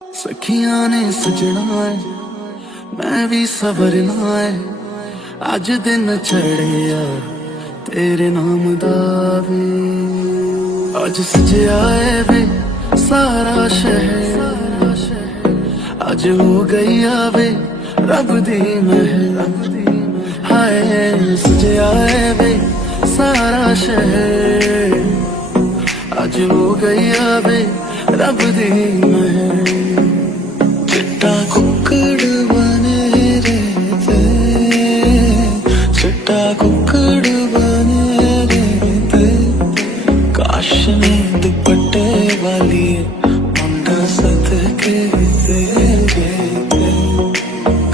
सखियां ने सजना है मैं भी सवरना है अज दिन चढ़िया तेरे नाम दा वे अज सजया है वे सारा शहर अज हो गई आवे रब दी महल हाय सजया है वे सारा शहर अज हो गई आवे रब दी महल चिट्टा कुक्कड़ बने रहते चिट्टा कुक्कड़ बने रहते काश में दुपट्टे वाली मुंडा सदके दे देते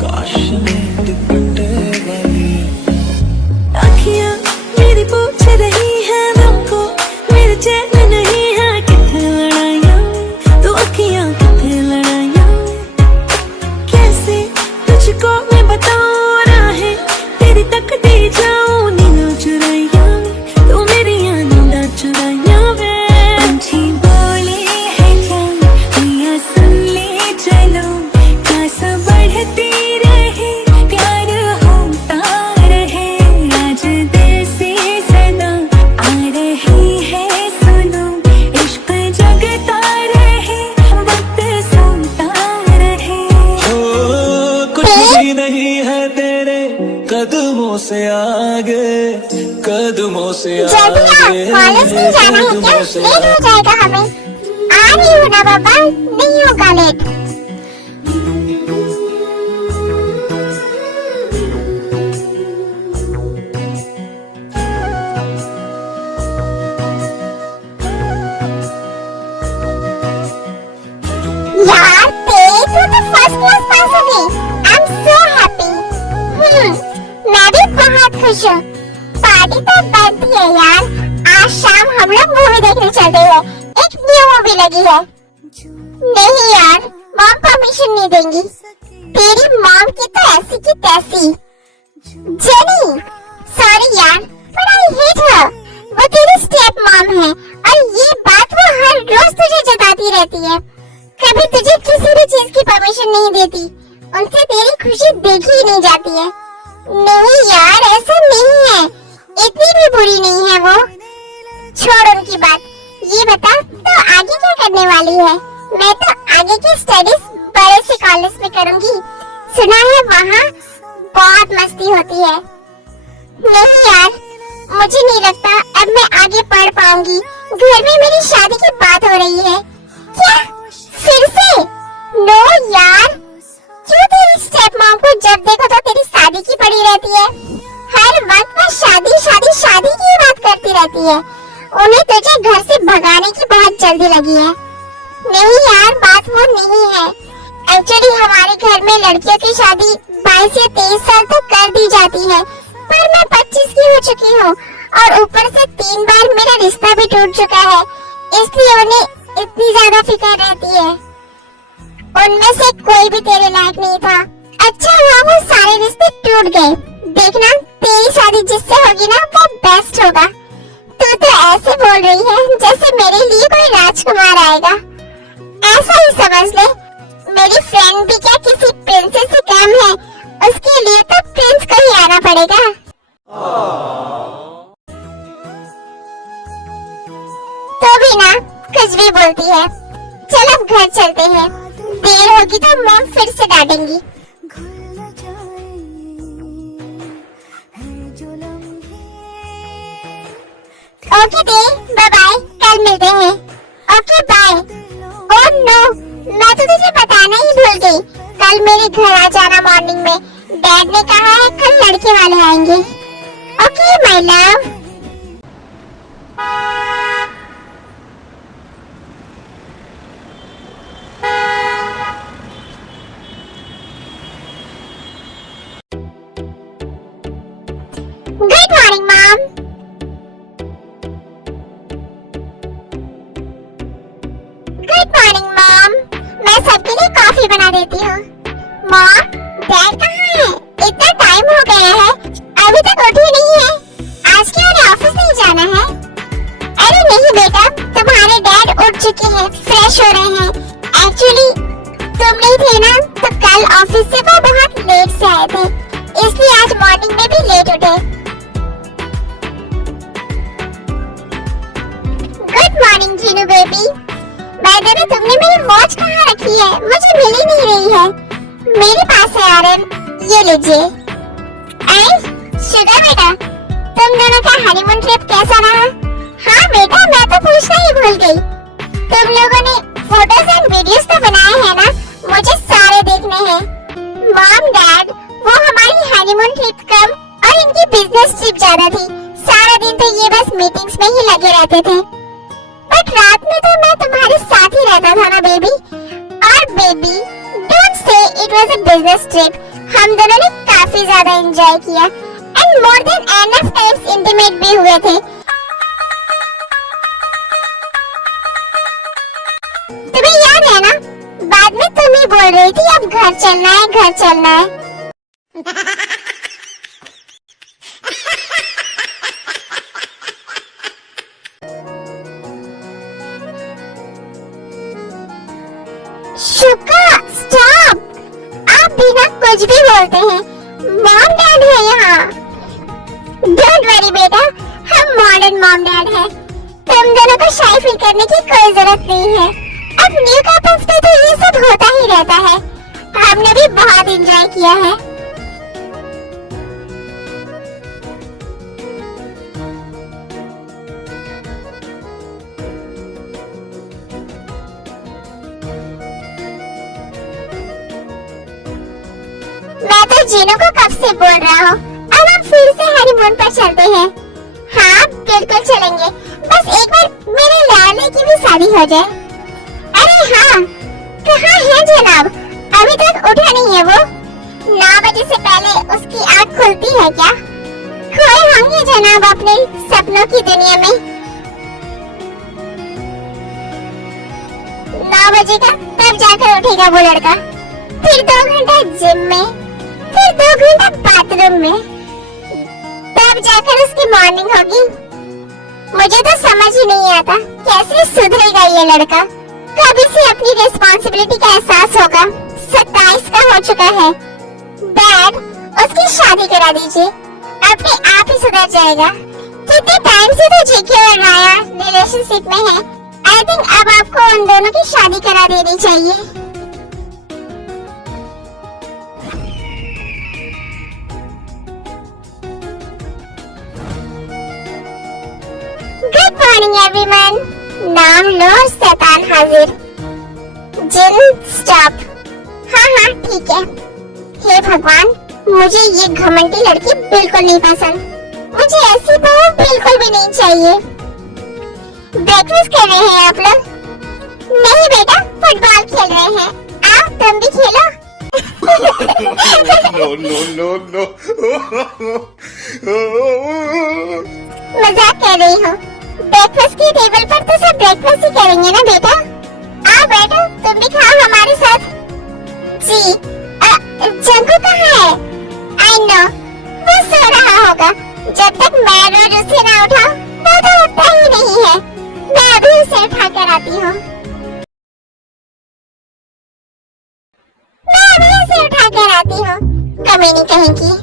काश में दुपट्टे वाली अखियां मेरी पूछ रही है हमको मेरे चैन नहीं है कितने लड़ाइयां तो अखियां कितने लड़ाइयां कैसे तुझको मैं बताऊं राहें तेरी तक दे जाऊं नींद चुराइयां तो मेरी नींद चुराइयां वे पंछी बोले है जान मियां सुन ले चलो कैसा बढ़ती रहे प्यार होता रहे आज दिल से सदा आ रही है सुनो इश्क जगता रहे वक्त सोता रहे कुछ भी नहीं है तेरे कदमों से आगे कदमों से आगे कॉलेज नहीं जाना है क्या? लेट हो जाएगा हमें। आ रही हूँ ना बाबा, नहीं होगा लेट। यार तेज तो फर्स्ट क्लास पास हो गई। I am so happy. मैं भी बहुत खुश हूँ। पार्टी तो बनती है यार। आज शाम हम लोग मूवी देखने चलते हैं। एक न्यू मूवी लगी है। नहीं यार, मॉम परमिशन नहीं देंगी। तेरी मॉम की तो ऐसी की तैसी। जेनी, सॉरी यार, but I hate her। वो तेरी स्टेप मॉम है और ये बात वो हर रोज तुझे जताती रहती है। कभी तुझे किसी भी चीज की परमिशन नहीं देती। उनसे तेरी खुशी देखी ही नहीं जाती है। नहीं यार, ऐसा नहीं है। इतनी भी बुरी नहीं है वो। छोड़ उनकी बात। ये बता तो आगे क्या करने वाली है? मैं तो आगे की स्टडीज बड़े से कॉलेज में करूंगी। सुना है वहाँ बहुत मस्ती होती है। नहीं यार, मुझे नहीं लगता अब मैं आगे पढ़ पाऊंगी। घर में मेरी शादी की बात हो रही है। क्या फिर से? नो यार, क्यों तेरी स्टेप मॉम को जब देखो तो तेरी शादी की पड़ी रहती है? हर वक्त बस शादी शादी शादी की बात करती रहती है। उन्हें तुझे घर से भगाने की बहुत जल्दी लगी है। नहीं यार, बात वो नहीं है। एक्चुअली हमारे घर में लड़कियों की शादी 22 से 23 साल तक कर दी जाती है, पर मैं 25 की हो चुकी हूँ और ऊपर से 3 बार मेरा रिश्ता भी टूट चुका है, इसलिए उन्हें इतनी ज्यादा फिक्र रहती है। उनमें से कोई भी तेरे लायक नहीं था। अच्छा हुआ वो सारे रिश्ते टूट गए। देखना तेरी शादी जिससे होगी ना वो बेस्ट होगा। तू तो ऐसे बोल रही है जैसे मेरे लिए कोई राजकुमार आएगा। ऐसा ही समझ ले। मेरी फ्रेंड भी क्या किसी प्रिंसेस से कम है? उसके लिए तो प्रिंस को ही आना पड़ेगा। तो भी ना कुछ भी बोलती है। चल अब घर चलते हैं। देर होगी तो मॉम फिर से डांटेंगी। ओके दे, बाय बाय, कल मिलते हैं। Okay bye. ओह नो, मैं तो तुझे बताना ही भूल गई। कल मेरे घर आ जाना मॉर्निंग में। डैड ने कहा है कल लड़के वाले आएंगे। Okay my love. Good morning mom. Good morning mom. मैं सबके लिए कॉफी बना देती हूँ। मॉम, डैड कहाँ है? इतना टाइम हो गया है, अभी तक उठी नहीं है। आज क्या उन्हें ऑफिस नहीं जाना है? अरे नहीं बेटा, तुम्हारे डैड उठ चुके हैं, फ्रेश हो रहे हैं। एक्चुअली तुम नहीं थे ना तो कल ऑफिस से वो बहुत लेट से आए थे, इसलिए आज मॉर्निंग में भी लेट उठे। Good morning Jinu baby. By the way तुमने मेरी वॉच कहाँ रखी है? मुझे मिल ही नहीं रही है। मेरे पास है आरन, ये लीजिए। आई शुगर बेटा, तुम दोनों का हनीमून ट्रिप कैसा रहा? हाँ बेटा, मैं तो पूछना ही भूल गई। तुम लोगों ने फोटोज एंड वीडियोस तो बनाए हैं ना, मुझे सारे देखने हैं। मॉम डैड, वो हमारी हनीमून ट्रिप कम और इनकी बिजनेस ट्रिप ज्यादा थी। सारा दिन तो ये बस मीटिंग्स में ही लगे रहते थे, बट रात में तो मैं तुम्हारे साथ ही रहता था ना बेबी। और baby don't say it was a business trip. हम दोनों ने काफी ज्यादा एंजॉय किया and more than enough times intimate भी हुए थे। तुम्हें याद है ना, बाद में तुम ही बोल रही थी अब घर चलना है, घर चलना है। शुका स्टॉप, आप बिना कुछ भी बोलते हैं। मॉम डैड है यहाँ। डोंट वरी बेटा, हम मॉडर्न मॉम डैड हैं। तुम दोनों को शाय फील करने की कोई जरूरत नहीं है। अब न्यू कपल्स पे तो ये सब होता ही रहता है। हमने भी बहुत एंजॉय किया है। मैं तो जीनू को कब से बोल रहा हूँ, अब हम फिर से हनीमून पर चलते हैं। हाँ बिल्कुल चलेंगे, बस एक बार मेरे लाडले की भी शादी हो जाए। अरे हाँ, कहाँ है जनाब? अभी तक उठा नहीं है वो। 9 बजे से पहले उसकी आँख खुलती है क्या? खोए होंगे जनाब अपने सपनों की दुनिया में। 9 बजे का तब जाकर उठेगा वो लड़का, फिर 2 घंटा जिम में, फिर 2 घंटा बाथरूम में, तब जाकर उसकी मॉर्निंग होगी। मुझे तो समझ ही नहीं आता कैसे सुधरेगा ये लड़का, कब इसे अपनी रिस्पॉन्सिबिलिटी का एहसास होगा। 27 का हो चुका है। डैड, उसकी शादी करा दीजिए, अपने आप ही सुधर जाएगा। कितने टाइम से तो जेके और राया रिलेशनशिप में है। आई थिंक अब आपको उन दोनों की शादी करा देनी चाहिए। Good morning everyone. नाम लो, शैतान हाजिर। जिन स्टॉप। हाँ ठीक है। हे भगवान, मुझे ये घमंडी लड़की बिल्कुल नहीं पसंद। मुझे ऐसी बहू बिल्कुल भी नहीं चाहिए। ब्रेकफास्ट कर रहे हैं आप लोग? नहीं बेटा, फुटबॉल खेल रहे हैं। आओ तुम भी खेलो। no. मजाक कर रही हूँ। ब्रेकफास्ट की टेबल पर तो सब ब्रेकफास्ट ही करेंगे ना बेटा। आओ बैठो, तुम भी खाओ हमारे साथ। जी, जंकू कहाँ है? आई नो, वो सो रहा होगा। जब तक मैं रोज उसे ना उठाऊं, वो तो उठता ही नहीं है। मैं अभी उसे उठा कर आती हूँ। मैं अभी उसे उठा कर आती हूँ, कमीनी कहेंगी।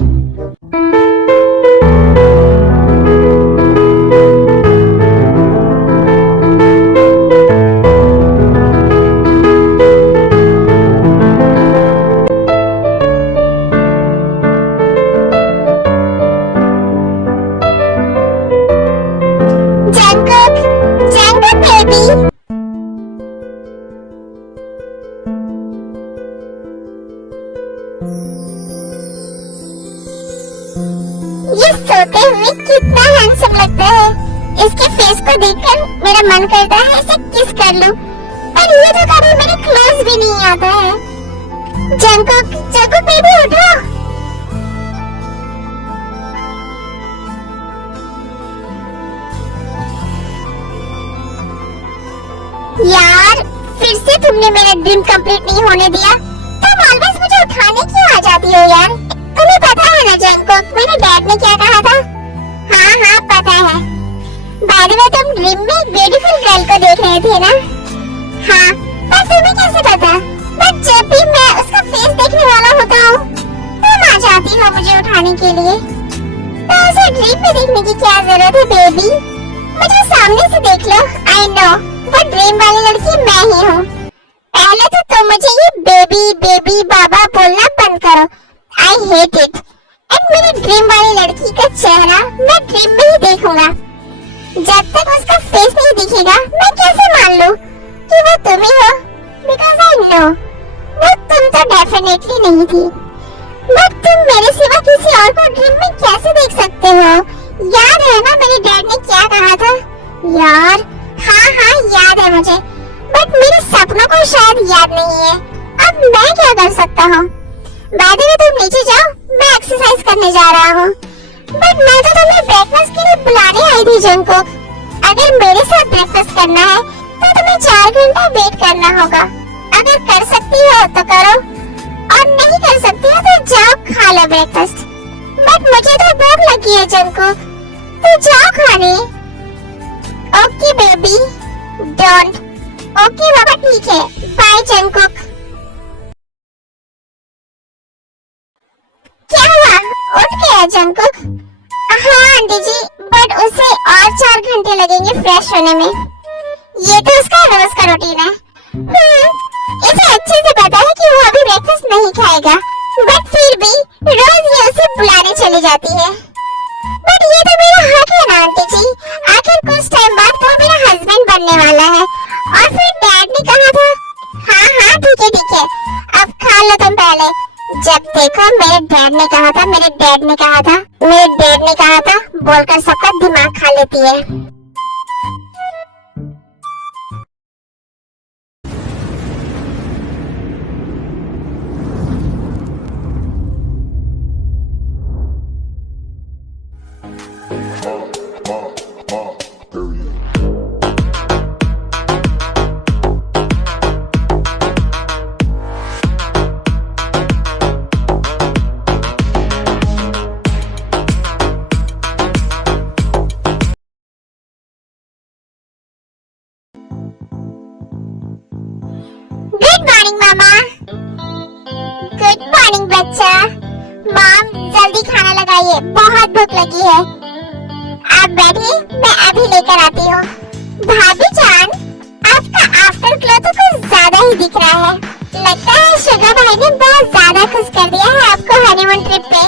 ये सोते हुए कितना हैंडसम लगता है। इसके फेस को देखकर मेरा मन करता है इसे किस कर लूं, पर ये तो कभी मेरे क्लोज भी नहीं आता है। जंकुक बेबी उठो। यार, फिर से तुमने मेरा ड्रीम कंप्लीट नहीं होने दिया। तुम ऑलवेज मुझे उठाने क्यों आ जाती हो यार? तुम्हें पता है ना जंकुक, मेरे डैड ने क्या कहा था? हाँ पता है। बाय द वे, तुम ड्रीम में ब्यूटीफुल गर्ल को देख रहे थे ना? हाँ, पर तुम्हें कैसे पता? बट जब भी खाने के लिए, तो उसे ड्रीम में देखने की क्या जरूरत है बेबी? मुझे सामने से देख लो। आई नो वो ड्रीम वाली लड़की मैं ही हूँ। पहले तो तुम मुझे ये बेबी बेबी बाबा बोलना बंद करो। I hate it. एंड मेरी ड्रीम वाली लड़की का चेहरा मैं ड्रीम में ही देखूंगा। जब तक उसका फेस नहीं दिखेगा मैं कैसे मान लूं कि वो तुम ही हो? बिकॉज आई नो वो तुम तो डेफिनेटली नहीं थी। बट तुम मेरे सिवा किसी और को ड्रीम में कैसे देख सकते हो? याद है ना मेरे डैड ने क्या कहा था? यार हाँ याद है मुझे, बट मेरे सपनों को शायद याद नहीं है। अब मैं क्या कर सकता हूँ? बाद में तुम नीचे जाओ, मैं एक्सरसाइज करने जा रहा हूँ। बट मैं तो तुम्हें ब्रेकफास्ट के लिए बुलाने आई थी जंकुक। अगर मेरे साथ ब्रेकफास्ट करना है तो तुम्हें 4 घंटा वेट करना होगा। अगर कर सकती हो तो करो, और नहीं कर सकती हो तो जाओ खा लो ब्रेकफास्ट। बट मुझे तो भूख लगी है जंकुक, तो जाओ खाने। Okay baby, don't. ओके बाबा ठीक है, बाय जंकुक। क्या हुआ, उठ गया जंकुक? हाँ आंटी जी, बट उसे और 4 घंटे लगेंगे फ्रेश होने में। ये तो उसका रोज का रूटीन है। इसे अच्छे से पता है कि वो अभी ब्रेकफास्ट नहीं खाएगा, बट फिर भी रोज ये उसे बुलाने चली जाती है। बट ये तो मेरा हक है ना आंटी जी, आखिर कुछ टाइम बाद वो मेरा हस्बैंड बनने वाला है। और फिर डैड ने कहा था। हाँ ठीक है, अब खा लो तुम पहले। जब देखो मेरे डैड ने कहा था, मेरे डैड ने कहा था बोलकर सबका दिमाग खा लेती है। गुड मॉर्निंग मामा। गुड मॉर्निंग बच्चा। मॉम जल्दी खाना लगाइए, बहुत भूख लगी है। आप बैठिए, मैं अभी लेकर आती हूँ। भाभी जान, आपका आफ्टर ग्लो तो कुछ ज्यादा ही दिख रहा है। लगता है शुगर भाई ने बहुत ज्यादा खुश कर दिया है आपको हनीमून ट्रिप पे।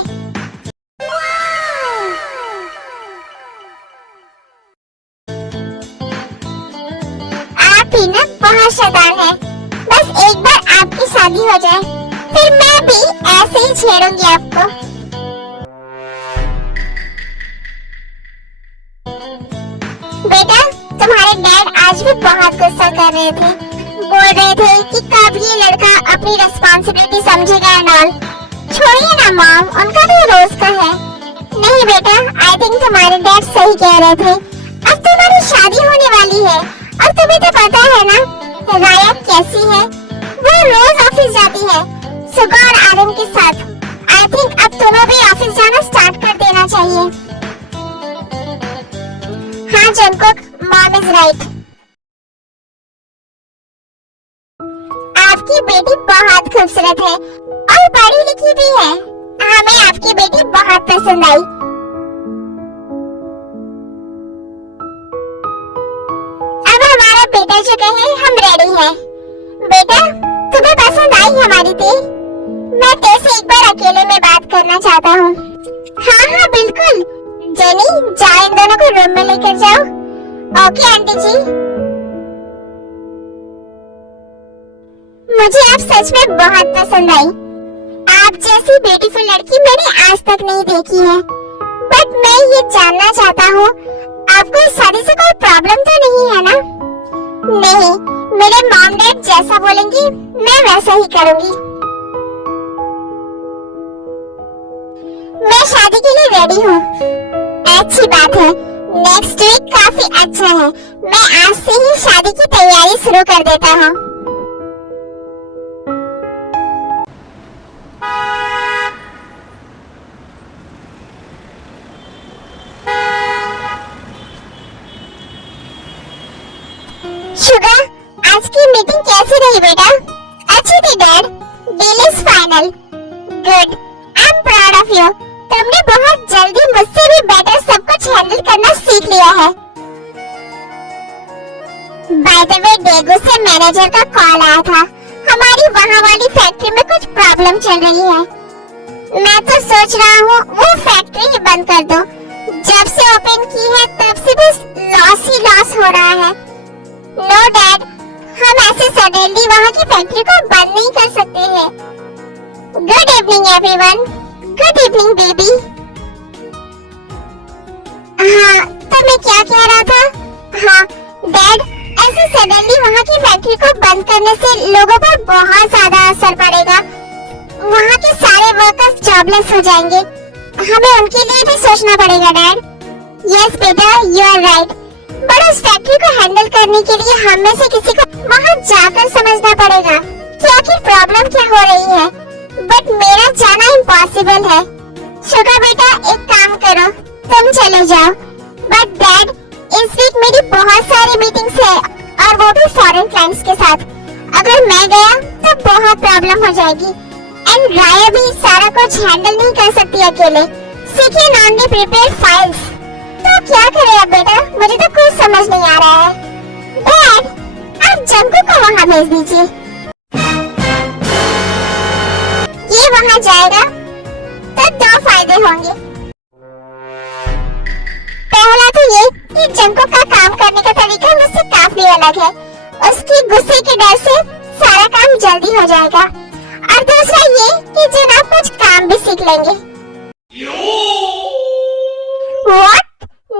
आप ही ना बहुत शैतान है। बस एक बार आपकी शादी हो जाए, फिर मैं भी ऐसे ही छेड़ूंगी आपको। बेटा, तुम्हारे डैड आज भी बहुत गुस्सा कर रहे थे। बोल रहे थे कि कब ये लड़का अपनी रिस्पांसिबिलिटी समझेगा एंड ऑल। छोड़िए ना मॉम, उनका भी रोज का है। नहीं बेटा, आई थिंक तुम्हारे डैड सही कह रहे थे। अब तुम्हारी शादी होने वाली है, और तुम्हें तो पता है ना राया कैसी है। वो रोज ऑफिस जाती है, सुबह और आदम के साथ। आई थिंक अब तुम्हें भी ऑफिस जाना स्टार्ट कर देना चाहिए। हाँ जंकुक, मॉम इज राइट। आपकी बेटी बहुत खूबसूरत है और पढ़ी लिखी भी है। हमें आपकी बेटी बहुत पसंद आई। अब हमारा बेटा जो कहे हम रेडी हैं। बेटा, तुम्हें पसंद आई हमारी ती? मैं तेरे एक बार अकेले में बात करना चाहता हूँ। हाँ बिल्कुल। जेनी, जाओ इन दोनों को रूम में लेकर जाओ। ओके आंटी जी। मुझे आप सच में बहुत पसंद आई। आप जैसी ब्यूटीफुल लड़की मैंने आज तक नहीं देखी है। बट मैं ये जानना चाहता हूँ, आपको इस शादी से कोई प्रॉब्लम तो नहीं है ना? नहीं, मेरे मॉम डैड जैसा बोलेंगी मैं वैसा ही करूंगी। मैं शादी के लिए रेडी हूँ। अच्छी बात है, नेक्स्ट वीक काफी अच्छा है। मैं आज से ही शादी की तैयारी शुरू कर देता हूँ। शुगर, आज की मीटिंग कैसी रही बेटा? अच्छी थी dad. Deal is final. Good, I am proud of you. तुमने बहुत जल्दी मुझसे भी बेटर सब कुछ हैंडल करना सीख लिया है। बाय द वे, डेगू से मैनेजर का कॉल आया था। हमारी वहाँ वाली फैक्ट्री में कुछ प्रॉब्लम चल रही है। मैं तो सोच रहा हूँ वो फैक्ट्री ही बंद कर दो। जब से ओपन की है तब से बस लॉस ही लॉस हो रहा है। नो डैड, हम ऐसे सडनली वहाँ की फैक्ट्री को बंद नहीं कर सकते हैं। Good evening everyone. Good evening baby. हाँ, तो मैं क्या कह रहा था? हाँ डैड, ऐसे सडनली वहाँ की फैक्ट्री को बंद करने से लोगों पर बहुत ज्यादा असर पड़ेगा। वहाँ के सारे वर्कर्स जॉबलेस हो जाएंगे। हमें उनके लिए भी सोचना पड़ेगा डैड। यस बेटा, यू आर राइट। बट उस फैक्ट्री को हैंडल करने के लिए हम में से किसी को वहाँ जाकर समझना पड़ेगा कि आखिर प्रॉब्लम क्या हो रही है। बट मेरा जाना इम्पॉसिबल है। शुगर बेटा, एक काम करो, तुम चले जाओ। बट डैड, इस वीक मेरी बहुत सारी मीटिंग्स है और वो भी फॉरेन क्लाइंट्स के साथ। अगर मैं गया तो बहुत प्रॉब्लम हो जाएगी। एंड राया भी सारा कुछ हैंडल नहीं कर सकती अकेले। सीखे नाम ने प्रिपेयर फाइल्स। तो क्या करें अब बेटा, मुझे तो कुछ समझ नहीं आ रहा है। डैड, आप जंकू को वहाँ भेज दीजिए। ये वहाँ जाएगा तो दो फायदे होंगे। पहला तो ये कि जंकू का काम करने का तरीका मुझसे काफी अलग है। उसकी गुस्से के डर से सारा काम जल्दी हो जाएगा। और दूसरा ये कि जनाब कुछ काम भी सीख लेंगे। What?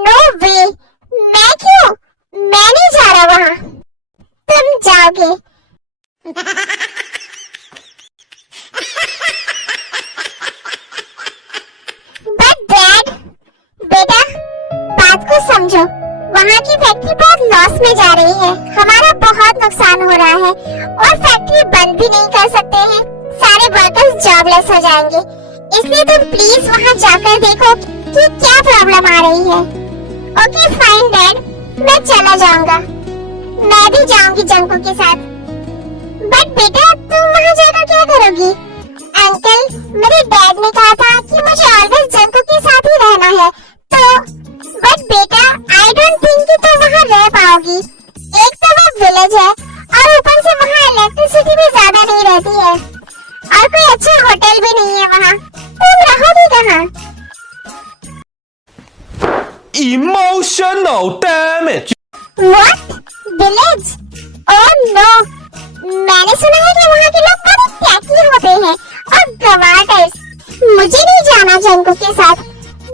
No way! मैं क्यों? मैं नहीं जा रहा वहाँ। तुम जाओगे। But Dad, बेटा, बात को समझो। वहाँ की फैक्ट्री बहुत लॉस में जा रही है। हमारा बहुत नुकसान हो रहा है और फैक्ट्री बंद भी नहीं कर सकते हैं। सारे वर्कर्स जॉबलेस हो जाएंगे। इसलिए तुम प्लीज वहाँ जाकर देखो कि क्या प्रॉब्लम आ रही है। ओके फाइन डैड, मैं चला जाऊंगा। मैं भी जाऊंगी जंकू के साथ। बट बेटा, तुम वहाँ जाकर क्या करोगी? अंकल, मेरे डैड ने कहा था कि मुझे ऑलवेज जंकू के साथ ही रहना है। तो बट बेटा, आई डोंट थिंक कि तुम वहाँ रह पाओगी। एक तो वो विलेज है और ऊपर से वहाँ इलेक्ट्रिसिटी भी ज्यादा नहीं रहती है और कोई अच्छा होटल भी नहीं है वहाँ। तुम रहोगी कहाँ? Emotional damage. What? Village? Oh no! मैंने सुना है कि वहाँ के लोग बहुत टैकी होते हैं और गंवार टाइप्स। मुझे नहीं जाना जंकू के साथ।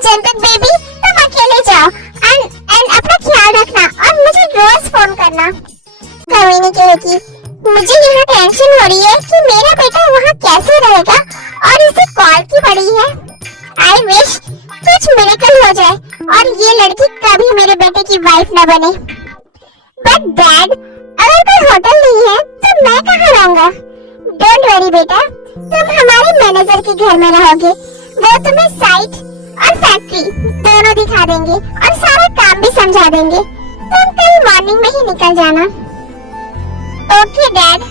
जंकू बेबी, तुम अकेले जाओ एंड अपना ख्याल रखना और मुझे रोज फोन करना। कभी नहीं कहेगी। मुझे यहाँ टेंशन हो रही है कि मेरा बेटा वहाँ कैसे रहेगा और इसे कॉल की पड़ी है। आई विश कुछ मिरेकल हो जाए और ये लड़की कभी मेरे बेटे की वाइफ न बने। बट डैड, अगर कोई होटल नहीं है तो मैं कहाँ रहूँगा? डोंट वरी बेटा, तुम हमारे मैनेजर के घर में रहोगे। वो तुम्हें साइट और फैक्ट्री दोनों दिखा देंगे और सारा काम भी समझा देंगे। तुम कल मॉर्निंग में ही निकल जाना। Okay dad.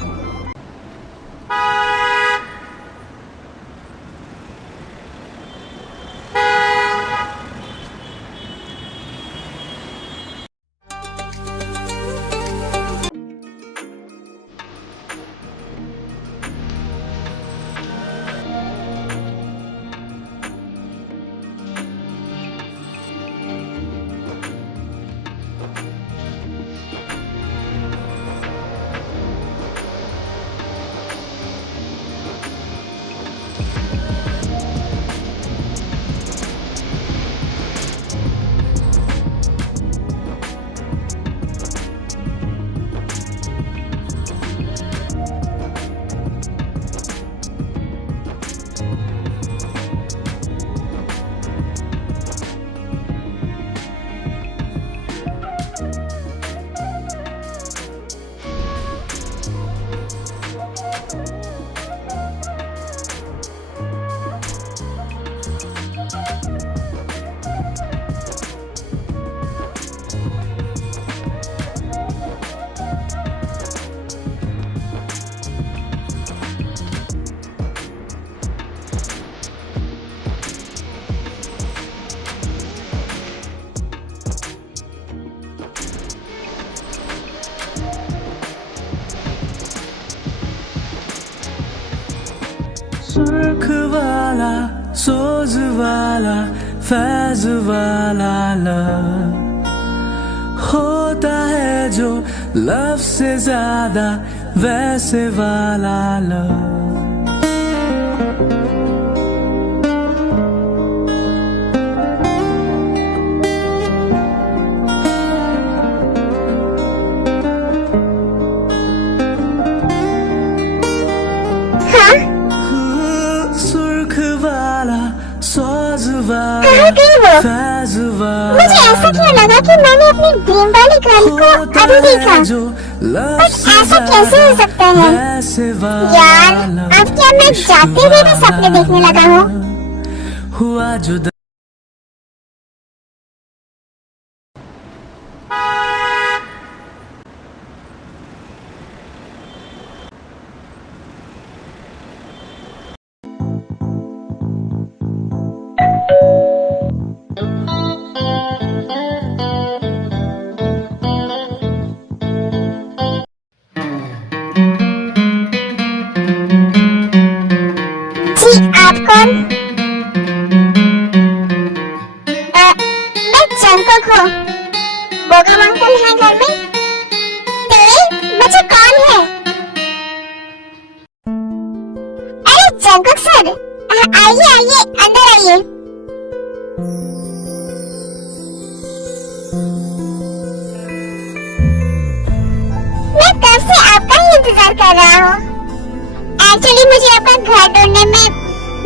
सुर्ख वाला सोज वाला फैज वाला लव होता है जो लव से ज्यादा वैसे वाला लव। सुर्ख वाला सोज वाला कहाँ गई वो? फैज वाला मुझे ऐसा क्यों लगा कि मैंने अपनी ड्रीम वाली गर्ल को अभी देखा, बट ऐसा कैसे हो सकता है यार? अब क्या मैं जाते हुए भी सपने देखने लगा हूँ? हुआ जुदा आप कौन? मैं जंकुक हूँ। बोगम अंकल हैं घर में? तेरे बच्चे कौन है? अरे जंकुक सर, आइए आइए अंदर आइए। मैं कब से आपका ही इंतजार कर रहा हूँ। एक्चुअली मुझे आपका घर ढूंढने में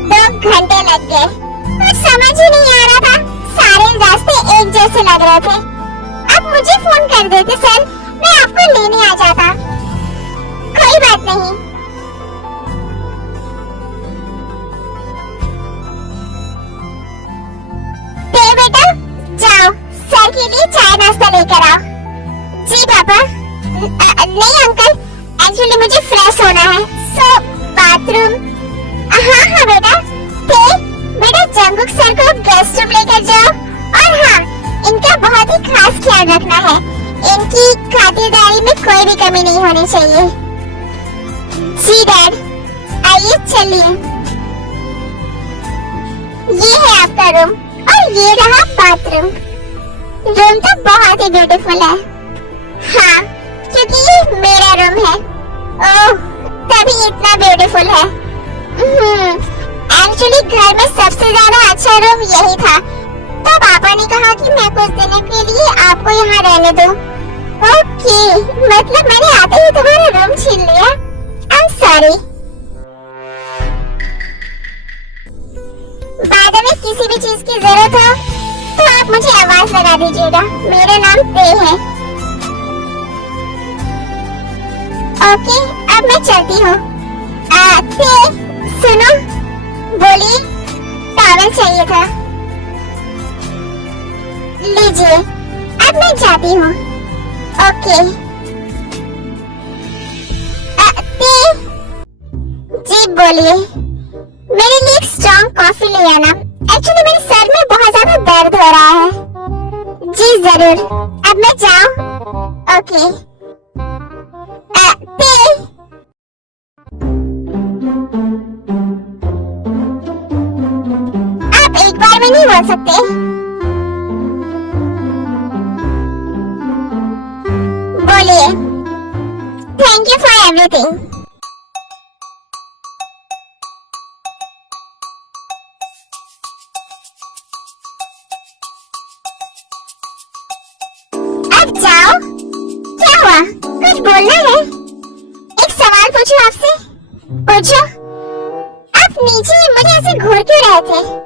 2 घंटे लग गए। कुछ समझ ही नहीं आ रहा था, सारे रास्ते एक जैसे लग रहे थे। आप मुझे फोन कर देते सर, मैं आपको लेने आ जाता। कोई बात नहीं। ते बेटा जाओ, सर के लिए चाय नाश्ता लेकर आओ। जी पापा। नहीं अंकल, एक्चुअली मुझे फ्रेश होना है, सो बाथरूम। हाँ बेटा। बेटा जंकुक सर को गेस्ट रूम लेकर जाओ, और हाँ इनका बहुत ही खास ख्याल रखना है। इनकी खातिरदारी में कोई भी कमी नहीं होनी चाहिए। जी डैड। आइए चलिए। ये है आपका रूम और ये रहा बाथरूम। रूम तो बहुत ही ब्यूटीफुल है। हाँ क्योंकि ये मेरा रूम है। ओह तभी इतना ब्यूटीफुल है। एक्चुअली घर में सबसे ज्यादा अच्छा रूम यही था, तो पापा ने कहा कि मैं कुछ दिनों के लिए आपको यहाँ रहने दूं। ओके, मतलब मैंने आते ही तुम्हारा रूम छीन लिया। I am sorry. बाद में किसी भी चीज की जरूरत हो तो आप मुझे आवाज लगा दीजिएगा। मेरा नाम ते है। ओके अब मैं चलती हूँ। ते सुनो, बोलिए। टॉवल चाहिए था, लीजिए। अब मैं जाती हूँ। ओके। जी बोलिए। मेरे लिए एक स्ट्रॉन्ग कॉफी ले आना। एक्चुअली मेरे सर में बहुत ज्यादा दर्द हो रहा है। जी जरूर। अब मैं जाऊँ? ओके। नहीं बोल सकते। बोलिए। Thank you for everything. अब जाओ। क्या हुआ? कुछ बोलना है? एक सवाल पूछूं आपसे? पूछो। आप नीचे मुझे ऐसे घूर क्यों रहे थे?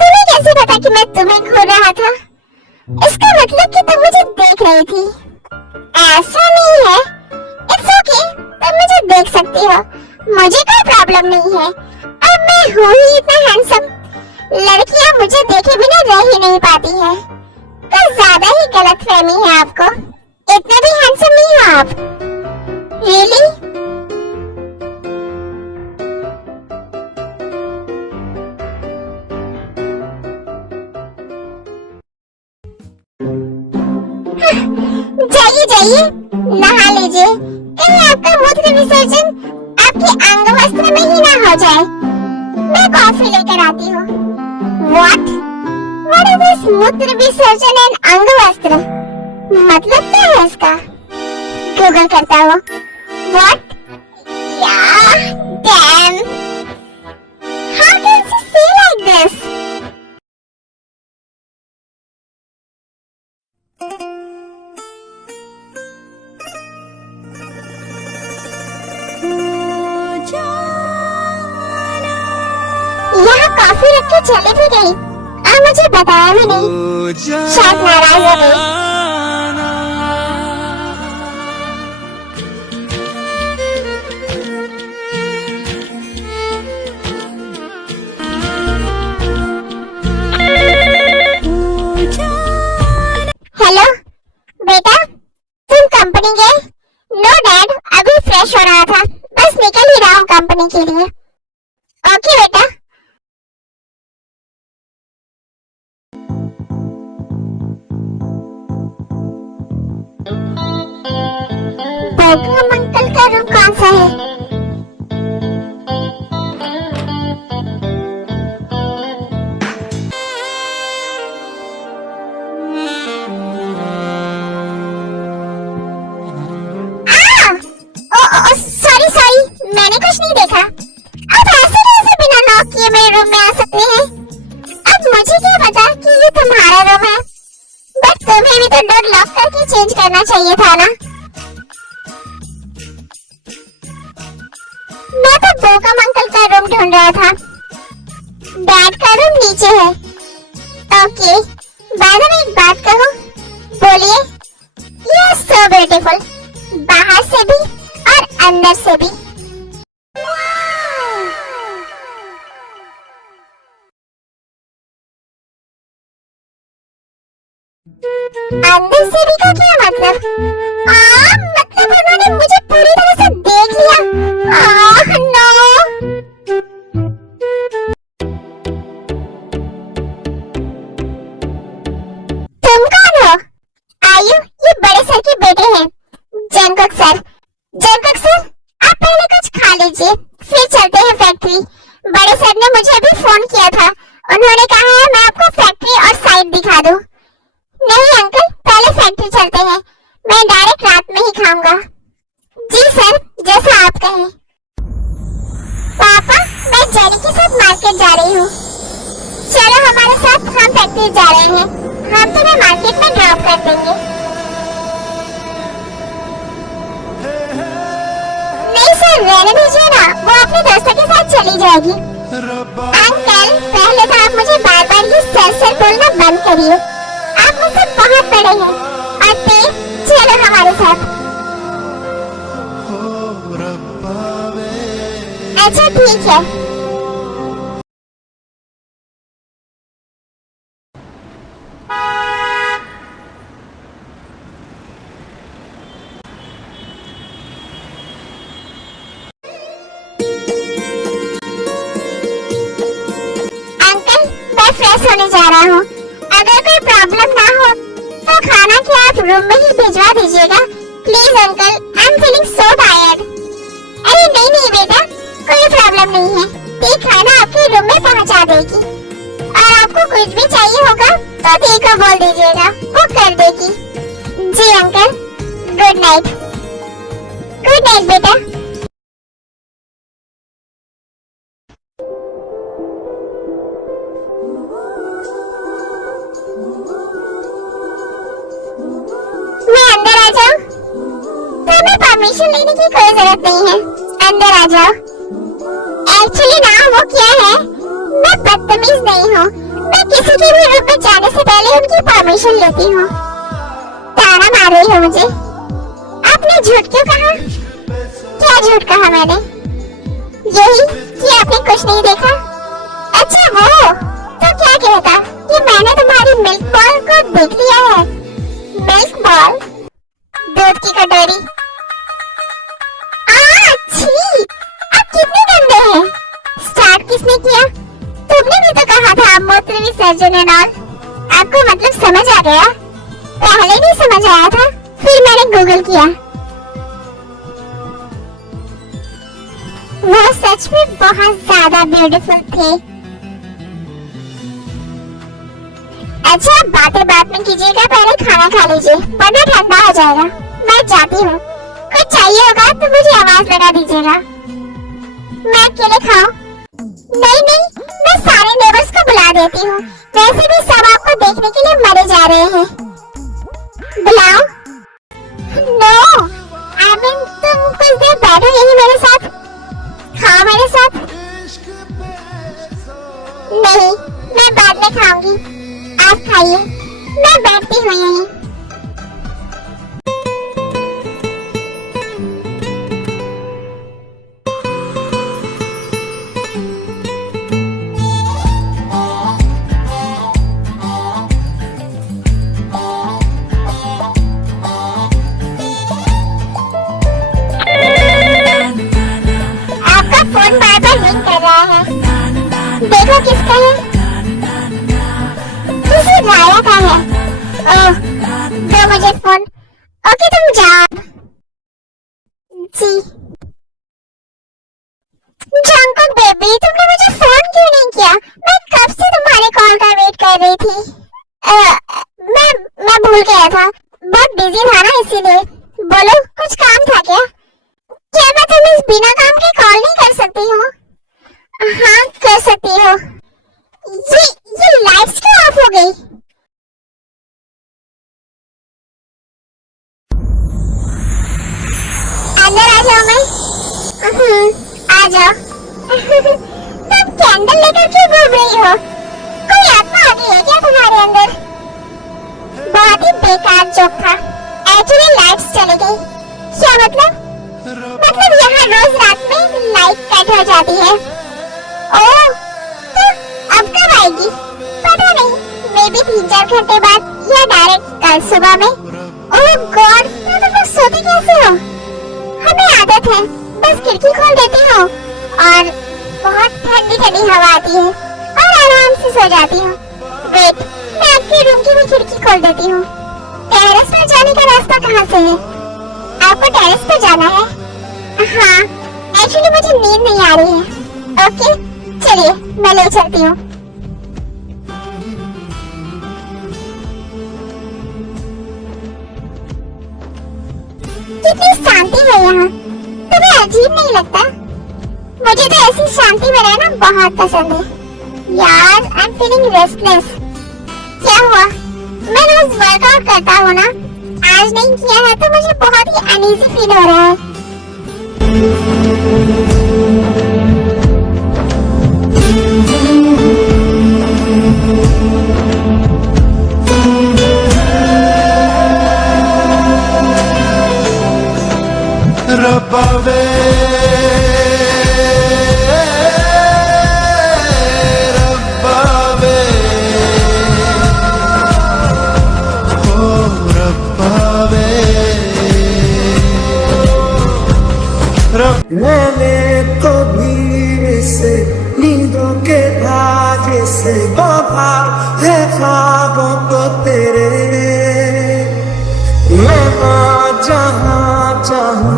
तुम्हें कैसे पता कि मैं तुम्हें घूर रहा था? इसका मतलब कि तुम मुझे देख रही थी। ऐसा नहीं है। इट्स ओके, तुम मुझे देख सकती हो, मुझे कोई प्रॉब्लम नहीं है। अब मैं हूँ ही इतना हैंडसम, लड़कियाँ मुझे देखे बिना रह ही नहीं पाती हैं। कुछ ज्यादा ही गलतफहमी है आपको। इतने भी हैंडसम नहीं हो आप। रियली? जाइए जाइए, नहा लीजिए। कहीं आपका मूत्र विसर्जन आपके अंग वस्त्र में ही ना हो जाए। What? What is this मूत्र विसर्जन एंड अंग वस्त्र? मतलब क्या है इसका? गूगल करता हूँ. What? Yeah, damn. How can she say like this? यहाँ कॉफी रख के चली भी गई और मुझे बताया भी नहीं. शायद नाराज हो गई. हेलो बेटा, तुम कंपनी गए? नो डैड, अभी फ्रेश हो रहा था, बस निकल ही रहा हूँ कंपनी के लिए. ओके बेटा. बॉबी अंकल का रूम कौन सा है? सॉरी, मैंने कुछ नहीं देखा. आप ऐसे बिना नॉक किए मेरे रूम में आ सकते हैं. अब मुझे क्या पता कि ये तुम्हारा रूम है, बट तुम्हें भी तो डोर लॉक करके चेंज करना चाहिए था ना. मैं तो बोकम अंकल का रूम ढूंढ रहा था. डैड का रूम नीचे है. ओके, बाय द वे एक बात कहो. बोलिए. यू आर सो ब्यूटीफुल, बाहर से भी और अंदर से भी. अंदर से भी का क्या मतलब? मतलब उन्होंने मुझे पूरी तरह से देख लिया. नो. तुम कौन हो? आयु, ये बड़े सर के बेटे हैं, जंगकुक सर. जंगकुक सर, आप पहले कुछ खा लीजिए, फिर चलते हैं फैक्ट्री. बड़े सर ने मुझे अभी फोन किया था. उन्होंने कहा है मैं आपको फैक्ट्री और साइट दिखा दूं. नहीं अंकल, पहले फैक्ट्री चलते हैं. मैं डायरेक्ट रात में ही खाऊंगा. जी सर, जैसा आप कहें. पापा, मैं जेनी के साथ मार्केट जा रही हूँ. चलो हमारे साथ, हम फैक्ट्री जा रहे हैं. हम तुम्हें मार्केट में ड्रॉप कर देंगे. नहीं सर, रहने दीजिए ना, वो अपने दोस्तों के साथ चली जाएगी. अंकल, पहले तो आप मुझे बार बार ये सर बोलना बंद करिए. आप मुझसे बहुत बड़े हैं. और तेज, चलो हमारे साथ. अच्छा ठीक है. अंकल, मैं फ्रेश होने जा रहा हूँ. अगर कोई प्रॉब्लम ना हो तो खाना क्या आप रूम में ही भिजवा दीजिएगा. Please uncle, I am feeling so tired. अरे नहीं बेटा, कोई प्रॉब्लम नहीं है. ती खाना आपके रूम में पहुंचा देगी. और आपको कुछ भी चाहिए होगा तो ती को बोल दीजिएगा, वो कर देगी. जी uncle, good night. Good night बेटा. परमिशन लेने की कोई जरूरत नहीं है. अंदर आ जाओ. एक्चुअली ना, वो क्या है, मैं बदतमीज नहीं हूँ. मैं किसी के भी रूम में जाने से पहले उनकी परमिशन लेती हूँ. ताना मार रही हो मुझे. आपने झूठ क्यों कहा? क्या झूठ कहा मैंने? यही कि आपने कुछ नहीं देखा. अच्छा वो, तो क्या कहता कि मैंने तुम्हारी मिल्क बॉल को देख लिया है. मिल्क बॉल, दूध की कटोरी. आप कितने गंदे हैं. स्टार्ट किसने किया? तुमने भी तो कहा था मूत्र विसर्जन एंड ऑल. आपको मतलब समझ आ गया? पहले नहीं समझ आया था, फिर मैंने गूगल किया. वो सच में बहुत ज्यादा ब्यूटीफुल थे. अच्छा बातें बात में कीजिएगा, पहले खाना खा लीजिए वरना ठंडा हो जाएगा। मैं जाती हूँ, कुछ चाहिए होगा तो मुझे आवाज लगा दीजिएगा। मैं अकेले खाऊं? नहीं नहीं, मैं सारे नेबर्स को बुला देती हूँ, वैसे भी सब आपको देखने के लिए मरे जा रहे हैं। बुलाओ? नो, आई मीन तुम कुछ देर बैठो यही मेरे साथ, खाओ मेरे साथ। नहीं, मैं बाद में खाऊंगी, आप खाइए, मैं बैठती हूँ यहीं। आपका फोन बार बार रिंग कर रहा है, देखो किसका है। किसी राया का है। ओह, दो मुझे फोन। ओके तुम जाओ। जी जंकुक बेबी, तुमने मुझे फोन क्यों नहीं किया? मैं कब से तुम्हारे कॉल का वेट कर रही थी। मैं भूल गया था, बहुत बिजी था ना इसीलिए। बोलो कुछ काम था क्या? क्या मैं तुम्हें बिना काम के कॉल नहीं कर सकती हूँ? हाँ कर सकती हो। ये लाइट्स क्यों ऑफ हो गई? अंदर आ जाओ मैं। आ जाओ। तुम कैंडल लेकर क्यों घूम रही हो? कोई आत्मा आ गई है क्या तुम्हारे अंदर? बहुत ही बेकार जोक था। एक्चुअली लाइट्स चली गई। क्या मतलब? मतलब यहाँ रोज रात में लाइट कट हो जाती है। ओह, तो अब कब आएगी? पता नहीं, मे बी 3-4 घंटे बाद या डायरेक्ट कल सुबह में। ओह गॉड, तो तुम लोग सोते कैसे हो? हमें आदत है, बस खिड़की खोल देती हूँ और बहुत ठंडी ठंडी हवा आती है और आराम से सो जाती हूँ। वेट, मैं आपके रूम की भी खिड़की खोल देती हूँ। टेरेस पर जाने का रास्ता कहाँ से है? आपको टेरेस पर जाना है? हाँ, एक्चुअली मुझे नींद नहीं आ रही है। ओके चलिए, मैं ले चलती हूँ। कितनी शांति है यहाँ, तुम्हें अजीब नहीं लगता? मुझे तो ऐसी शांति में रहना बहुत पसंद है। यार, आई एम फीलिंग रेस्टलेस। क्या हुआ? मैं रोज वर्कआउट करता हूँ ना, आज नहीं किया है तो मुझे बहुत ही अनईजी फील हो रहा है। रब्बा वे रब्बा वे ओ रब्बा वे मैंने तो धीरे से नींदों के धागे से बांधा है ख्वाबों को तेरे। मैं जहाँ चाहूँ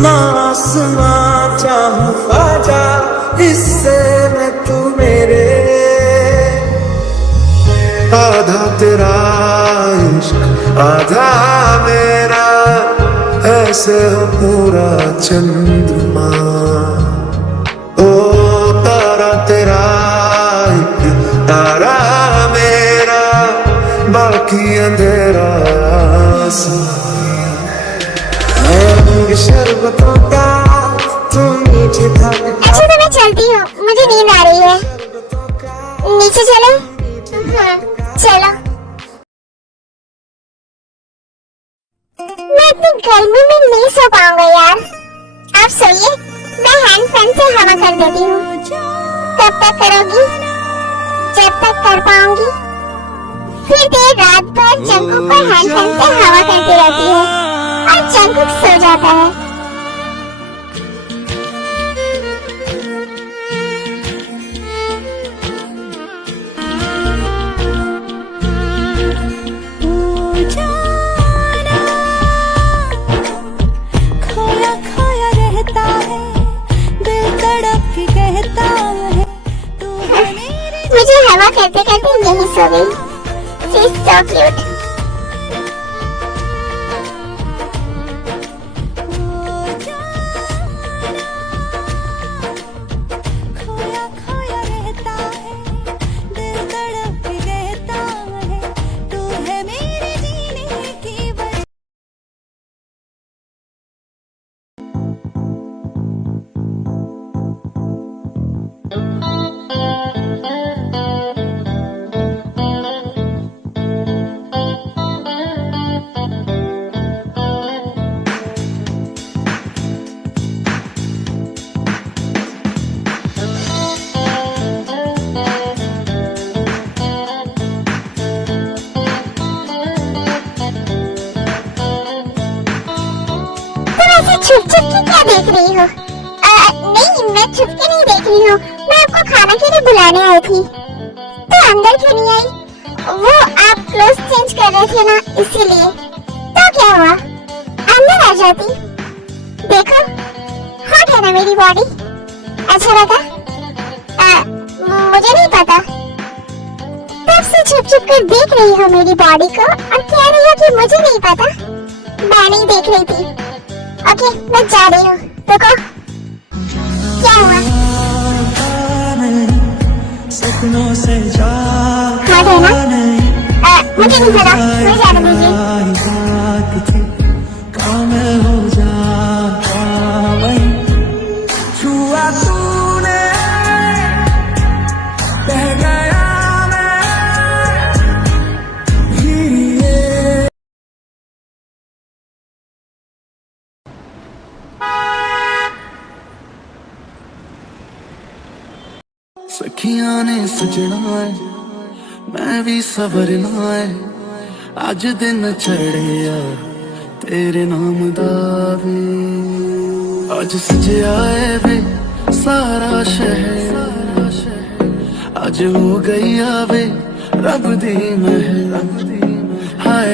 ना आसमां चाहूँ, आजा हिस्से में तू मेरे। आधा तेरा इश्क आधा मेरा, ऐसे हो पूरा चंद्रमा। ओ तारा तेरा एक तारा मेरा, बाकी अंधेरा आसमां। शरबतों का तुम नीचे था। अच्छा तो मैं चलती हूँ, मुझे नींद आ रही है। नीचे चलो? चलो। मैं इतनी गर्मी में नहीं सो पाऊंगा यार। आप सोइए, मैं हैंड फैन से हवा कर देती हूँ। कब तक करोगी? जब तक कर पाऊंगी। फिर देर रात भर जंकुक को हैंड फैन से हवा करती रहती है और जंकुक सो जाता है। मुझे हवा करते करते यही सो गई। She's so cute. खोया खोया रहता है, दिल तड़प रहता है, तू है मेरे जीने की वजह। छुप छुप के क्या देख रही हो? नहीं, मैं छुप के नहीं देख रही हूँ, मैं आपको खाना के लिए बुलाने आई थी। तो अंदर क्यों नहीं आई? वो आप क्लोथ चेंज कर रहे थे ना, इसीलिए। तो क्या हुआ, अंदर आ जाती। देखो हॉट है ना मेरी बॉडी, अच्छा लगा? मुझे नहीं पता, तब से छुप छुप कर देख रही हो मेरी बॉडी को और कह रही हो कि मुझे नहीं पता। मैं नहीं देख रही थी। ओके, मैं जा रही हूँ, रुको। क्या हुआ? सपनों से जा हाँ देना, मुझे नहीं पता, मुझे जाने दीजिए। काम हो जाता वही छुआ तूने, बह गया सखियां ने सजना है, मैं भी सवरना है। अज दिन चढ़िया तेरे नाम दा वे, अज सजया है वे सारा शहर, अज हो गई आवे रब दी महल। हाय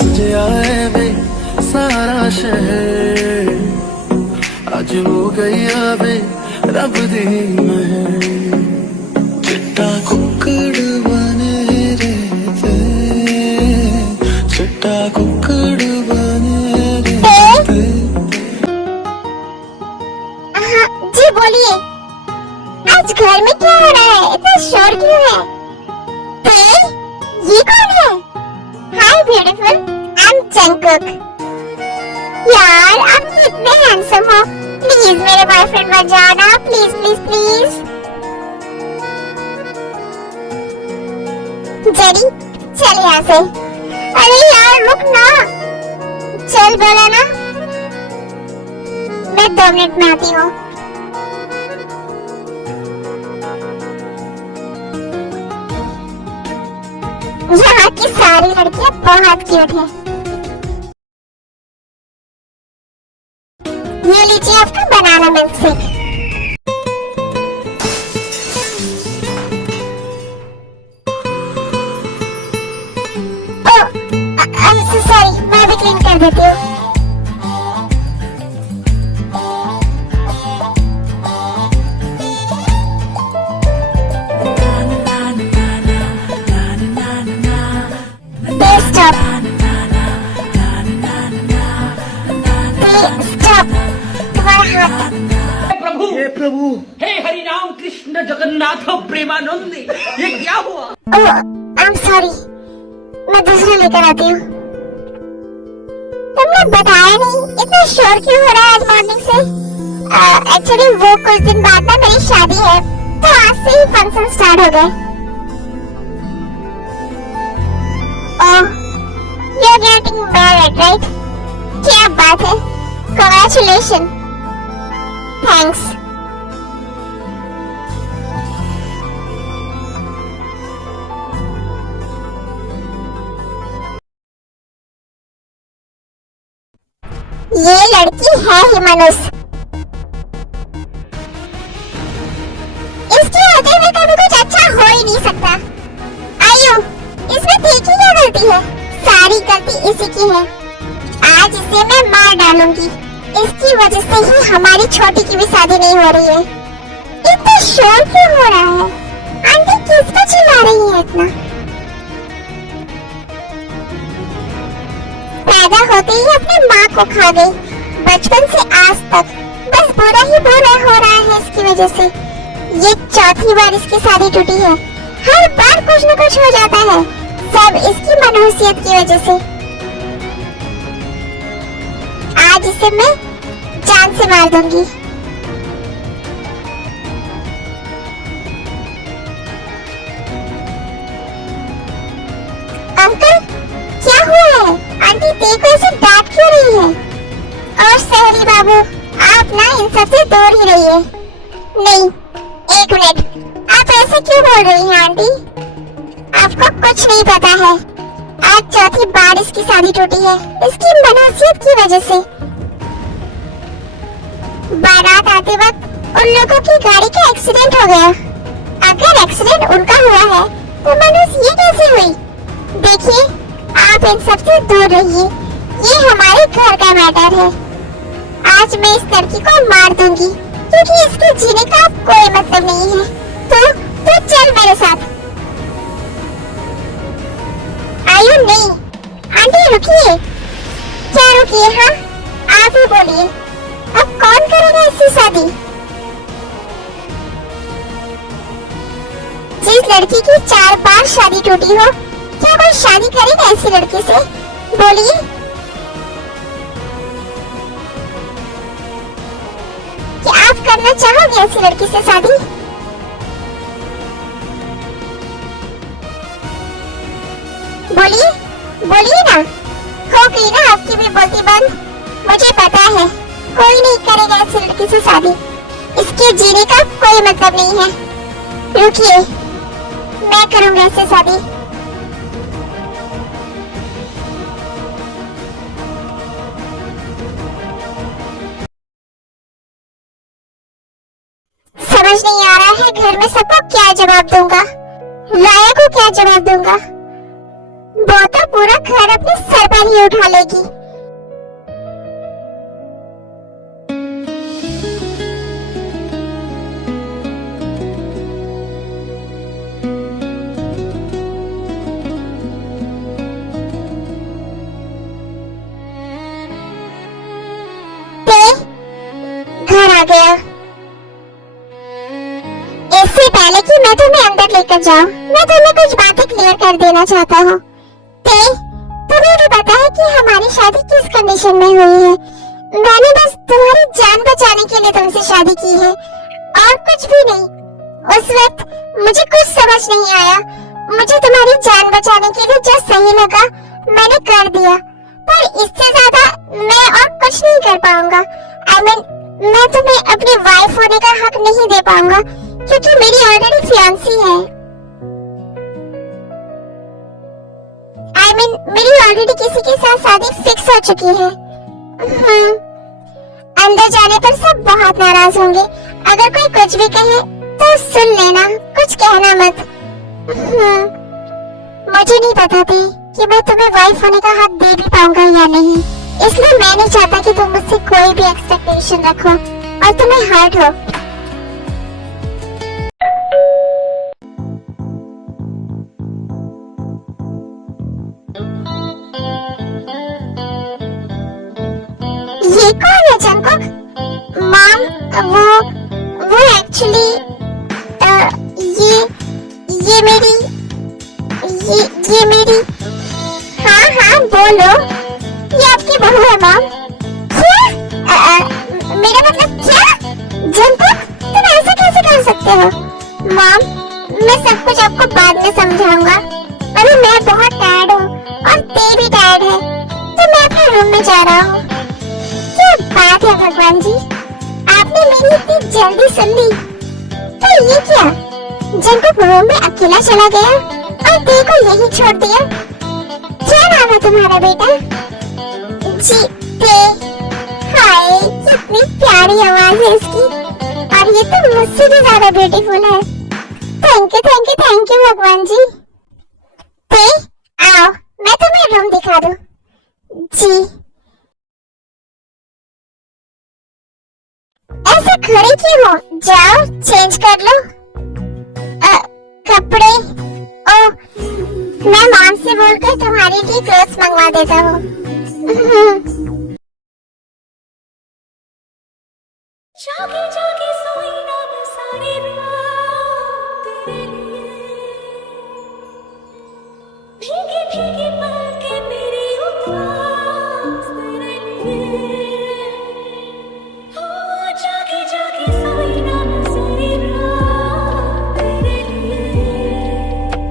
सजया है वे सारा शहर, अज हो गई आवे रब दी महल। चिट्टा कुक्कड़ बने रहते, चिट्टा कुक्कड़ बने रहते। जी बोलिए, आज घर में क्या हो रहा है? इतना शोर क्यों है? ये कौन है? हाय ब्यूटीफुल, आई एम जंगकुक। यार आप तो इतने हैंडसम हो, प्लीज मेरे बॉयफ्रेंड बन जाना, प्लीज प्लीज प्लीज। जेरी चल यहाँ से। अरे यार रुक ना, चल बोला ना। मैं 2 मिनट में आती हूँ। यहाँ की सारी लड़कियाँ बहुत क्यूट है। ये लीजिए आपका बनाना मिल्क शेक। सॉरी, मैं भी क्लीन कर देती हूँ। हे प्रभु, हे हरि राम कृष्ण जगन्नाथ प्रेमानंद, ये क्या हुआ? आई एम सॉरी, मैं दूसरा लेकर आती हूँ। तुमने बताया नहीं, इतना शोर क्यों हो रहा है आज मॉर्निंग से? एक्चुअली वो कुछ दिन बाद ना मेरी शादी है, तो आज से ही फंक्शन स्टार्ट हो गए। You are getting married right? क्या बात है, कांग्रेचुलेशन। थैंक्स। ये लड़की है हिमानुस। इसके होते हुए कभी कुछ अच्छा हो ही नहीं सकता। आयु, इसमें ठीक ही क्या गलती है? सारी गलती इसी की है। आज इसे मैं मार डालूंगी। इसकी वजह से ही हमारी छोटी की भी शादी नहीं हो रही है। इतना शोर क्यों हो रहा है? आंटी किस पर चिल्ला रही है इतना? पैदा होते ही अपनी माँ को खा गई, बचपन से आज तक बस बुरा ही बुरा हो रहा है इसकी वजह से। ये चौथी बार इसकी शादी टूटी है, हर बार कुछ न कुछ हो जाता है, सब इसकी मनहूसियत की वजह से। आज इसे मैं जान से मार दूंगी। अंकल क्या हुआ है? आंटी देखो इसे डांट क्यों रही है? और सहरी बाबू आप ना इन सबसे दूर ही रहिए। नहीं, एक मिनट, आप ऐसे क्यों बोल रही हैं आंटी? आपको कुछ नहीं पता है, आज चौथी बार इसकी शादी टूटी है इसकी मनहूसियत की वजह से। बारात आते वक्त उन लोगों की गाड़ी का एक्सीडेंट हो गया। अगर एक्सीडेंट उनका हुआ है तो मनहूस ये कैसे हुई? देखिए आप इन सबसे दूर रहिए, ये हमारे घर का मैटर है। आज मैं इस लड़की को मार दूंगी क्योंकि इसके जीने का कोई मतलब नहीं है। तो चल मेरे साथ। आयु नहीं, आंटी रुकिए। क्या रुकिए? हाँ आप ही बोलिए, अब कौन करेगा इससे शादी? जिस लड़की की 4 बार शादी टूटी हो, क्या कोई शादी करेगा ऐसी लड़की से? बोलिए। क्या आप करना चाहोगे ऐसी लड़की से शादी? बोलिए बोलिए ना, हो गई ना आपकी भी बोलती बंद। मुझे पता है कोई नहीं करेगा ऐसी लड़की से शादी, इसके जीने का कोई मतलब नहीं है। रुकिए, मैं करूंगा इससे शादी। समझ नहीं आ रहा है घर में सबको क्या जवाब दूंगा, लाया को क्या जवाब दूंगा। वो तो पूरा घर अपने सर पर ही उठा लेगी। घर आ गया। इससे पहले कि मैं तुम्हें अंदर लेकर जाऊं, मैं तुम्हें कुछ बातें क्लियर कर देना चाहता हूँ। तुम्हें भी पता है कि हमारी शादी किस कंडीशन में हुई है। मैंने बस तुम्हारी जान बचाने के लिए तुमसे शादी की है और कुछ भी नहीं। उस वक्त मुझे कुछ समझ नहीं आया, मुझे तुम्हारी जान बचाने के लिए जो सही लगा मैंने कर दिया, पर इससे ज्यादा मैं और कुछ नहीं कर पाऊंगा। मैं तुम्हें अपनी वाइफ होने का हक नहीं दे पाऊंगा क्योंकि मेरी ऑलरेडी फियांसी है। मेरी ऑलरेडी किसी के साथ शादी फिक्स हो चुकी है। अंदर जाने पर सब बहुत नाराज होंगे। अगर कोई कुछ भी कहे तो सुन लेना, कुछ कहना मत। मुझे नहीं पता थी कि मैं तुम्हें वाइफ होने का हक दे भी पाऊंगा या नहीं, इसलिए मैं नहीं चाहता कि तुम मुझसे कोई भी एक्सपेक्टेशन रखो और तुम्हें हर्ट हो। ये कौन है जंकुक? मॉम, वो एक्चुअली ये मेरी। हाँ बोलो, ये आपकी बहू है मॉम। क्या? मेरा मतलब क्या? जंकुक तुम ऐसा कैसे कर सकते हो? मॉम मैं सब कुछ आपको बाद में समझाऊंगा, अभी मैं बहुत टायर्ड हूँ और ते भी टायर्ड है, तो मैं अपने रूम में जा रहा हूँ। क्या बात है भगवान जी, आपने मेरी इतनी जल्दी सुन ली। तो ये क्या, जंकुक रूम में अकेला चला गया और ते को यही छोड़ दिया। क्या नाम है तुम्हारा बेटा? जी ते। हाय कितनी प्यारी आवाज है इसकी, और ये तो मुझसे भी ज्यादा ब्यूटीफुल है। थैंक यू भगवान जी। ते आओ मैं तुम्हें रूम दिखा दूं। जी। ऐसे खड़े क्यों हो, जाओ चेंज कर लो। कपड़े? मैं मॉम से बोलकर तुम्हारे लिए क्लोथ्स मंगवा देता हूँ। जागे जागे सोई ना मैं सारी रात तेरे लिए, भीगी भीगी पलकें मेरी उदास तेरे लिए। हो जागे जागे सोई ना मैं सारी रात तेरे लिए,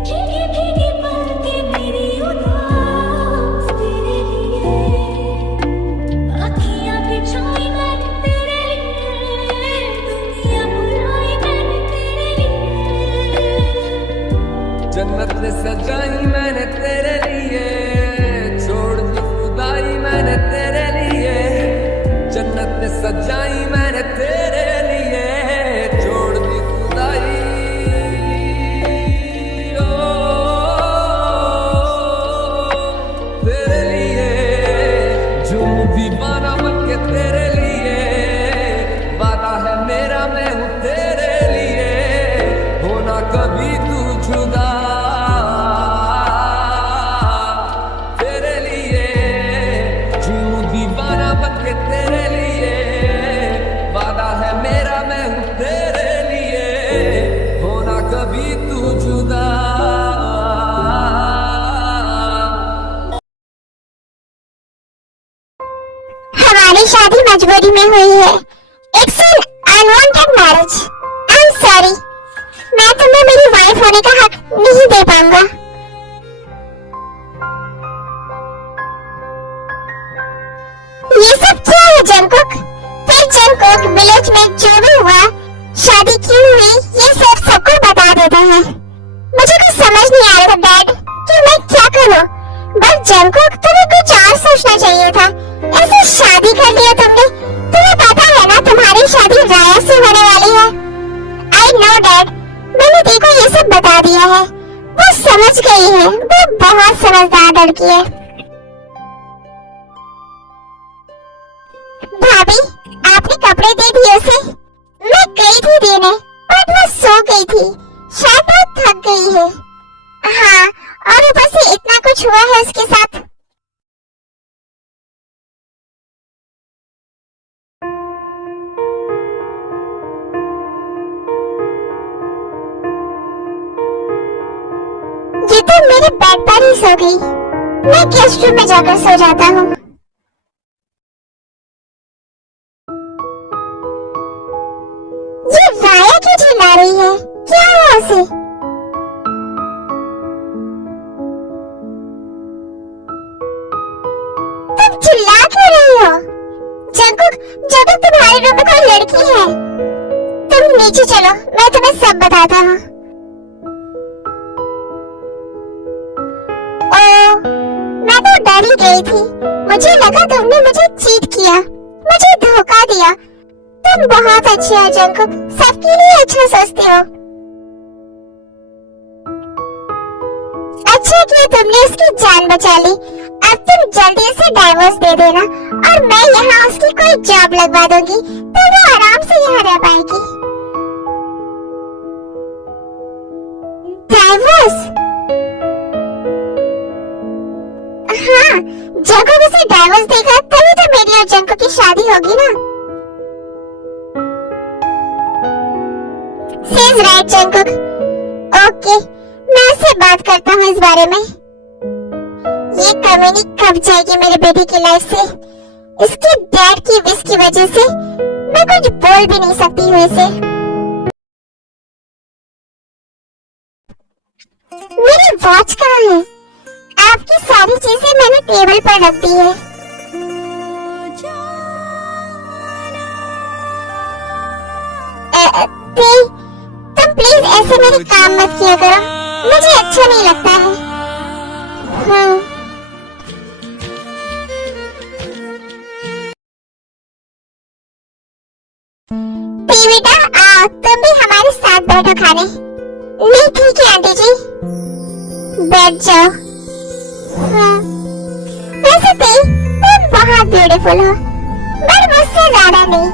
भीगी भीगी पलकें मेरी उदास तेरे लिए। अखियां बिछाई मैंने तेरे लिए, दुनिया बुलाई मैंने तेरे लिए। जन्नत ने सजाई मैंने तेरे लिए, छोड़ दी खुदाई मैंने तेरे लिए। जन्नत ने सजाई मैंने तेरे लिए, छोड़ दी खुदाई। ओ तेरे लिए झूम दीवाना बन के तेरे लिए, वादा है मेरा मैं हूँ तेरे लिए, होना कभी तू जुदा। तेरे लिए झूम दीवाना बन के तेरे लिए, वादा है मेरा मैं हूँ तेरे लिए, होना कभी तू जुदा। हमारी शादी मजबूरी में हुई है। It's an unwanted marriage. I am sorry, मैं तुम्हें मेरी वाइफ होने का हक नहीं दे पाऊंगा। ये सब क्या है जंकुक? फिर जंकुक विलेज में जो भी हुआ, शादी क्यों हुई, ये सब सबको बता देता है। मुझे कुछ समझ नहीं आ रहा था डैड कि मैं क्या करूं। बस जंकुक, तुम्हें कुछ और सोचना चाहिए था। ऐसे शादी कर लिया तुमने। तुम्हें पता है ना तुम्हारी शादी राया से होने वाली है। आई नो डैड, मैंने देखो ये सब बता दिया है। वो समझ गई है, वो बहुत समझदार लड़की है। भाभी, आपने कपड़े दे दिए उसे? मैं गई थी देने, बट वो सो गई थी, शायद बहुत थक गई है। हाँ, और ऊपर से इतना कुछ हुआ है उसके साथ। ये तो मेरे बेड पर ही सो गई। मैं गेस्ट रूम में जाकर सो जाता हूँ। ये राया क्यों चिल्ला रही है? क्या हुआ उसे? तुम चिल्ला क्यों रही हो? जंकुक, जब तक तुम्हारे रूम में कोई लड़की है। तुम नीचे चलो, मैं तुम्हें सब बताता हूँ। मैं तो डर ही गई थी। मुझे लगा तुमने मुझे चीट किया, मुझे धोखा दिया। तुम बहुत अच्छे हो जंकुक, सबके लिए अच्छा सोचते हो। अच्छा किया तुमने उसकी जान बचा ली। अब तुम जल्दी से डाइवोर्स दे देना और मैं यहाँ उसकी कोई जॉब लगवा दूंगी, तो वो आराम से यहाँ रह पाएगी। डाइवोर्स? हाँ, जंकुक उसे डाइवोर्स देगा तभी तो मेरी और जंकुक की शादी होगी ना। She's right, Jungkook. ओके, मैं उससे बात करता हूँ इस बारे में। ये कमीनी कब जाएगी मेरे बेटे की लाइफ से? इसके डैड की विश की वजह से मैं कुछ बोल भी नहीं सकती हूँ इसे। मेरी वॉच कहाँ है? आपकी सारी चीजें मैंने टेबल पर रख दी है। तुम प्लीज ऐसे मेरे काम मत किया करो, मुझे अच्छा नहीं लगता है। बेटा आओ, तुम भी हमारे साथ बैठो खाने। नहीं ठीक है आंटी जी, बैठ जाओ। वैसे तुम बहुत ब्यूटीफुल हो, बट मुझसे ज्यादा नहीं।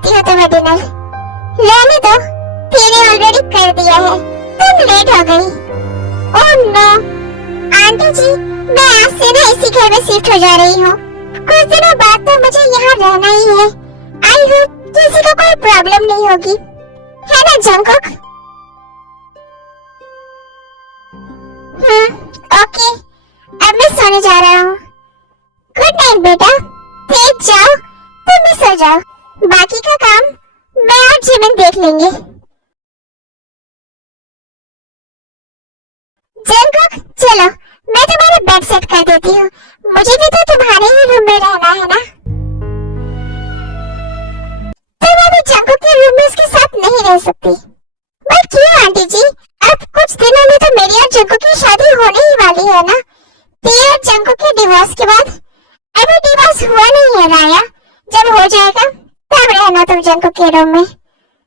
खिलाती हो तुम्हें डिनर। रहने दो, तेरे ऑलरेडी कर दिया है, तुम लेट हो गई। ओह नो आंटी जी, मैं आज से ना इसी घर में शिफ्ट हो जा रही हूँ। कुछ दिनों बाद तो मुझे यहाँ रहना ही है। आई होप किसी को कोई प्रॉब्लम नहीं होगी, है ना जंगकुक? ओके, अब मैं सोने जा रहा हूँ। गुड नाइट बेटा, ठीक जाओ, तुम भी सो जाओ। बाकी का काम मैं और जिमिन देख लेंगे। जंगकुक चलो, मैं तुम्हारा बेड सेट कर देती हूँ। मुझे भी तो तुम्हारे ही रूम में रहना है ना। तुम अभी जंगकुक के रूम में उसके साथ नहीं रह सकती। बट क्यों आंटी जी, अब कुछ दिनों में तो मेरी और जंगकुक की शादी होने ही वाली है ना। तेरे और जंगकुक के डिवोर्स के बाद, अभी डिवोर्स हुआ नहीं है राया, जब हो जाएगा तब रहना तुम जंगकुक के रूम में।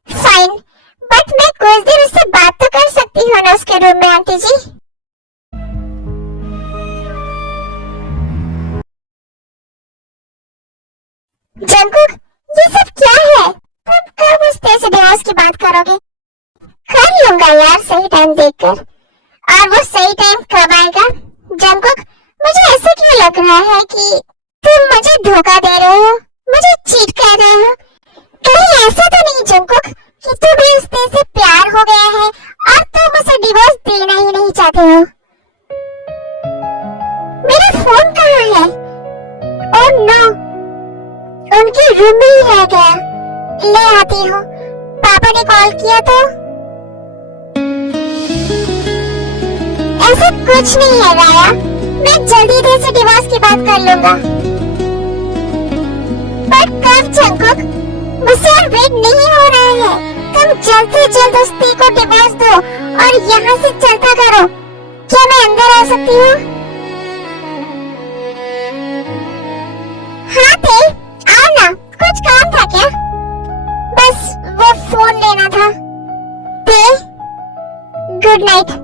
फाइन, बट मैं कुछ देर उससे बात तो कर सकती हूँ ना उसके रूम में आंटी जी। जंगकुक, ये सब क्या है? तुम कब उस तेरे से डिवोर्स की बात करोगे? कर लूंगा यार सही टाइम देखकर। और वो सही टाइम कब आएगा? जंगकुक, मुझे ऐसा क्यों लग रहा है कि तुम मुझे धोखा दे रहे हो, मुझे चीट कर रहे हो? कहीं ऐसा तो नहीं जंगकुक कि तुम्हें उस तेरे से प्यार हो गया है और तुम उसे डिवोर्स देना ही नहीं चाहते हो? मेरा फोन कहाँ है? ओह नो, उनके रूम में ही रह गया। ले आती हूँ, पापा ने कॉल किया तो। ऐसा कुछ नहीं है राया, मैं जल्दी देर से डिवोर्स की बात कर लूंगा। पर कब जंगकुक? मुझसे और वेट नहीं हो रहा है। तुम जल्द से जल्द उस ती को डिवोर्स दो और यहाँ से चलता करो। क्या मैं अंदर आ सकती हूँ? हाँ थे, आओ ना, कुछ काम था क्या? बस वो फोन लेना था। थे, गुड नाइट।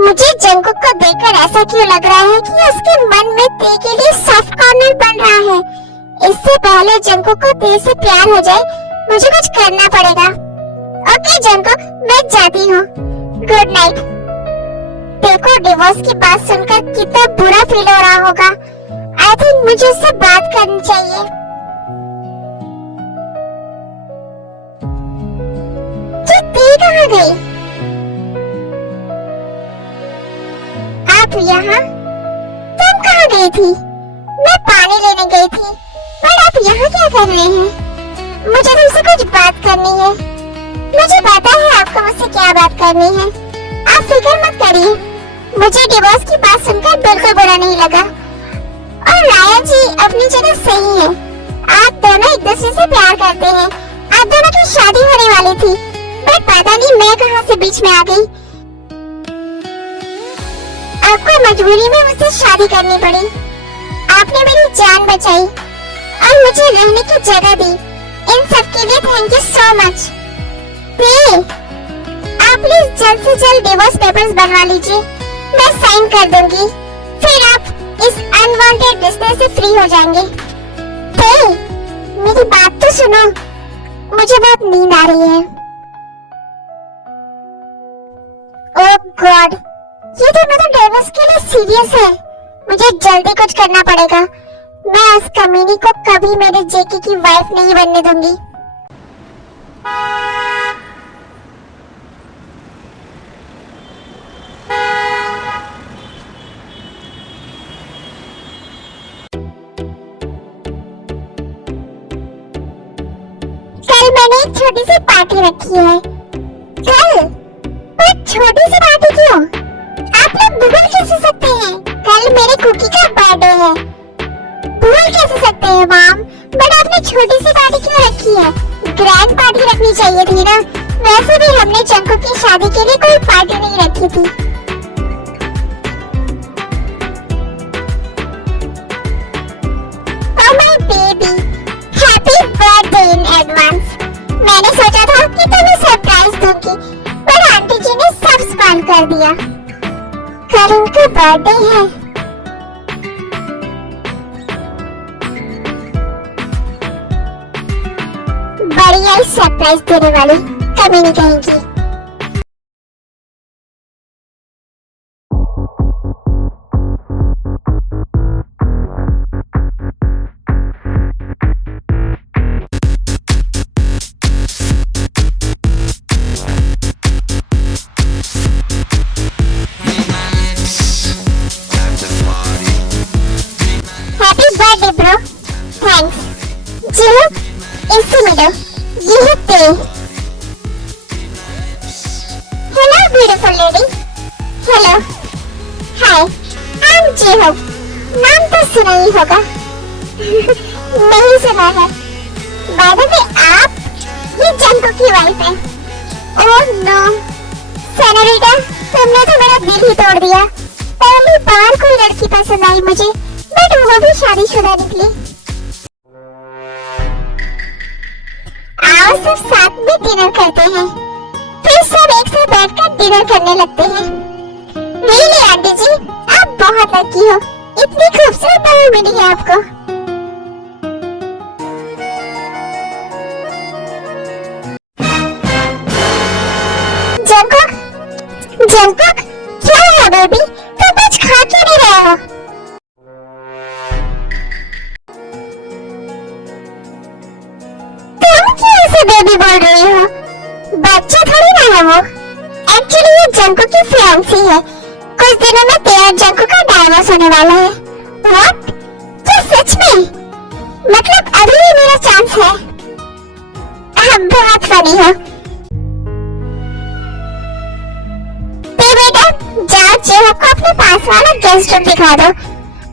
मुझे जंगकुक को देखकर ऐसा क्यों लग रहा है कि उसके मन में ते के लिए सॉफ्ट कॉर्नर बन रहा है। इससे पहले जंगकुक को ते से प्यार हो जाए, मुझे कुछ करना पड़ेगा। ओके जंगकुक, मैं जाती हूँ। Good night. देखो डिवोर्स की बात सुनकर कितना बुरा फील हो रहा होगा। आई थिंक मुझे उससे बात करनी चाहिए। ती कहाँ गई? आप यहाँ? तुम कहाँ गई थी? मैं पानी लेने गई थी, पर आप यहाँ क्या कर रहे हैं? मुझे तुमसे कुछ बात करनी है। मुझे पता है आपको मुझसे क्या बात करनी है, आप फिक्र मत करिए। मुझे डिवोर्स की बात सुनकर बिल्कुल बुरा नहीं लगा। और राया जी अपनी जगह सही है। आप दोनों एक दूसरे से प्यार करते हैं। आप दोनों की शादी होने वाली थी, बट पता नहीं मैं कहां से बीच में आ गई। आपको मजबूरी में मुझसे शादी करनी पड़ी। आपने मेरी जान बचाई और मुझे रहने की जगह दी। इन सब के लिए थैंक यू सो मच। आप प्लीज जल्द से जल्द डिवोर्स पेपर्स बनवा लीजिए, मैं साइन कर दूंगी। फिर आप इस अनवांटेड रिश्ते से फ्री हो जाएंगे। मेरी बात तो सुनो, मुझे बहुत नींद आ रही है। ओह गॉड, ये दोनों तो डिवोर्स के लिए सीरियस है। मुझे जल्दी कुछ करना पड़ेगा। मैं उस कमीनी को कभी मेरे जेकी की वाइफ नहीं बनने दूंगी। कल मैंने एक छोटी सी पार्टी रखी है। कल? पर छोटी सी पार्टी क्यों? आप लोग भूल कैसे सकते हैं? कल मेरे कुकी का बर्थडे है। भूल कैसे सकते हैं मॉम? बट आपने छोटी सी पार्टी क्यों रखी है? ग्रैंड पार्टी रखनी चाहिए थी ना। वैसे भी हमने जंगकुक की शादी के लिए कोई पार्टी नहीं रखी थी। Oh my baby, happy birthday in advance. मैंने सोचा था कि तुम्हें सरप्राइज दूंगी, पर आंटी जी ने सब स्पॉइल कर दिया। कल उनका बर्थडे है। रियल सरप्राइज देने वाली कभी नहीं कहेंगी। Happy birthday bro, thanks. Jio इससे मिलो, ये है तेल। Hello beautiful lady, hello, hi, I am Jio. नाम तो सुना ही होगा। नहीं सुना है। बाय द वे आप ये जंको की वाइफ है। ओह नो सेनोरिटा, तुमने तो मेरा दिल ही तोड़ दिया। पहली बार कोई लड़की पसंद आई मुझे, बट वो भी शादीशुदा निकली। आओ सब साथ में डिनर करते हैं, फिर सब एक साथ बैठकर डिनर करने लगते हैं। रियली आंटी जी, आप बहुत लकी हो, इतनी खूबसूरत बहू मिली है आपको। जंकुक, जंकुक, क्या हुआ बेबी? तुम कुछ खा क्यों नहीं रहे हो? तुम क्यों ऐसे बेबी बोल रही हो? बच्चा थोड़ी ना है वो। एक्चुअली ये जंकुक की फियांसी है। कुछ दिनों में तेरा जंकुक का डाइवोर्स होने वाला है। व्हाट? क्या सच में? मतलब अभी भी मेरा चांस है? आप बहुत फनी हो। बेटा जाओ जियो को अपने पास वाला गेस्ट रूम दिखा दो।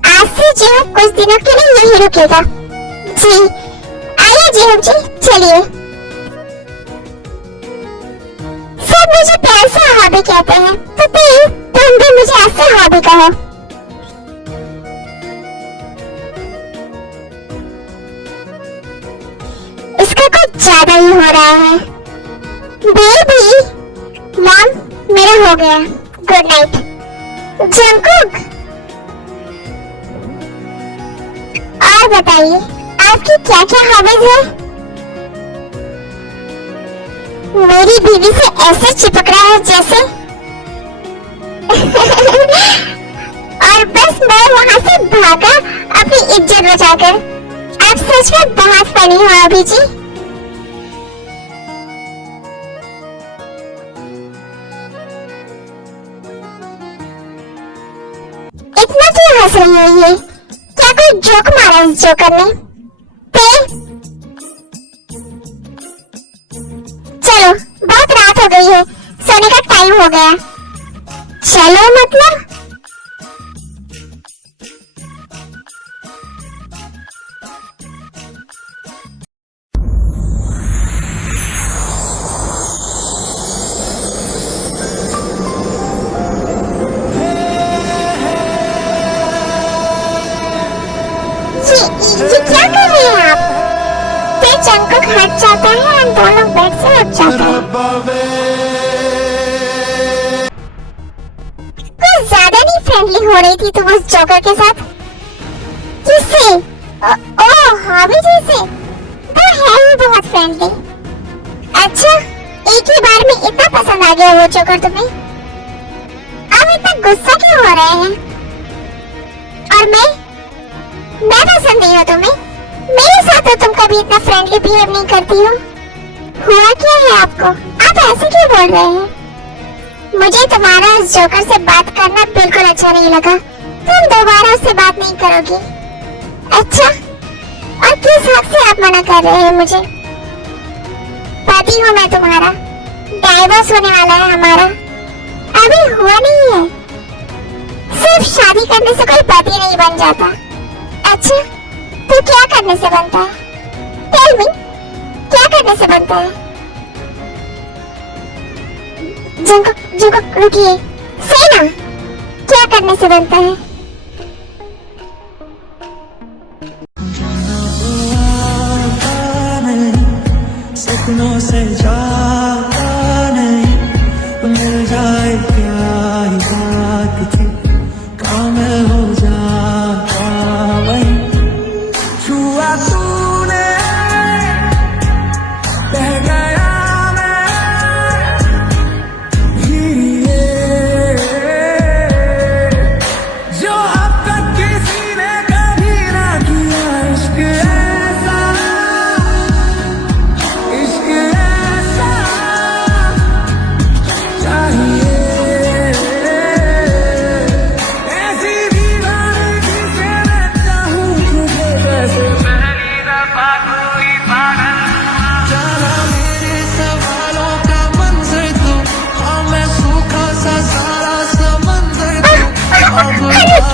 आज से जियो कुछ दिनों के लिए यही रुकेगा। जी आइए जियो जी, चलिए। सब मुझे प्यार से हॉबी कहते हैं, तो प्लीज तुम भी मुझे ऐसे हॉबी कहो। इसका कुछ ज्यादा ही हो रहा है। बेबी, मॉम मेरा हो गया, गुड नाइट। जंकुक, और बताइए आपकी क्या क्या हॉबीज है? मेरी बीवी से ऐसे चिपक रहा है जैसे और बस मैं वहां से भागा अपनी इज्जत बचाकर। आप सच में बहुत फनी हो अभी जी। इतना क्यों हंस रही है ये? क्या कोई जोक मारा इस जोकर ने? चलो बहुत रात हो गई है, सोने का टाइम हो गया। चलो मतलब ये क्या कर रहे हैं आप? फिर जंकुक हट जाता है और दोनों बेड से उठ जाते हैं। कुछ ज्यादा नहीं फ्रेंडली हो रही थी तुम उस जोकर के साथ? किससे? ओह हॉबी जी से? वो है ही बहुत फ्रेंडली। अच्छा, एक ही बार में इतना पसंद आ गया वो जोकर तुम्हें? अब इतना गुस्सा क्यों हो रहे हैं? और मैं पसंद नहीं हो तुम्हें? मेरे साथ तो तुम कभी इतना फ्रेंडली बिहेव नहीं करती हो। हुआ क्या है आपको? आप ऐसे क्यों बोल रहे हैं? मुझे तुम्हारा उस जोकर से बात करना बिल्कुल अच्छा नहीं लगा। तुम दोबारा उससे बात नहीं करोगी? अच्छा, और किस हक से आप मना कर रहे हैं मुझे? पति हूँ मैं तुम्हारा, डाइवोर्स होने वाला है हमारा, अभी हुआ नहीं है। सिर्फ शादी करने से कोई पति नहीं बन जाता। अच्छा, तो क्या करने से बनता है? टेल मी, क्या करने से बनता है? जंकुक रुकिए, सही ना, क्या करने से बनता है? सपनों से जाता नहीं, मिल जाए क्या ही बात थी, काम हो जाता वही। छुआ तूने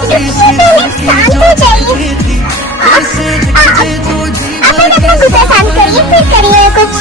शांत हो जाइए। अपने गुस्सा शांत करिए, फिर करिए कुछ।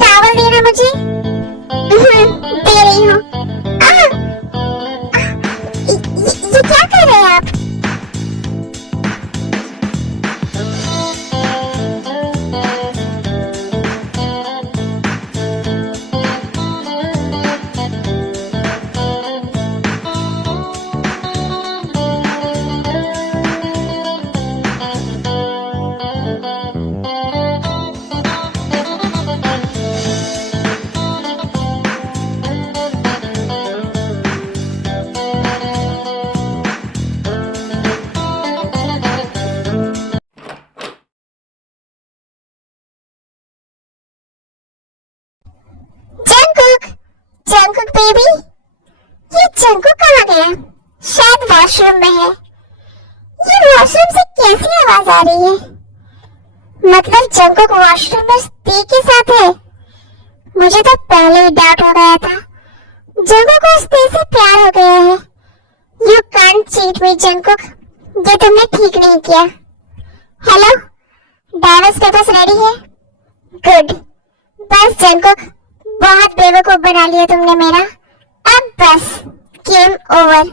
टावल देना मुझे। दे रही हूँ। ये क्या कर रहे हैं आप? जंकुक बेबी, ये जंकुक कहाँ गया? शायद वॉशरूम में है। ये वॉशरूम से कैसी आवाज आ रही है? मतलब जंकुक वॉशरूम में स्त्री के साथ है। मुझे तो पहले ही डाउट हो गया था। जंकुक को स्त्री से प्यार हो गया है। You can't cheat me Jungkook, ये तुमने ठीक नहीं किया। हेलो, डाइवोर्स पेपर्स रेडी है? गुड। बस जंकुक, बहुत बेवकूफ बना लिया तुमने मेरा। अब बस game over.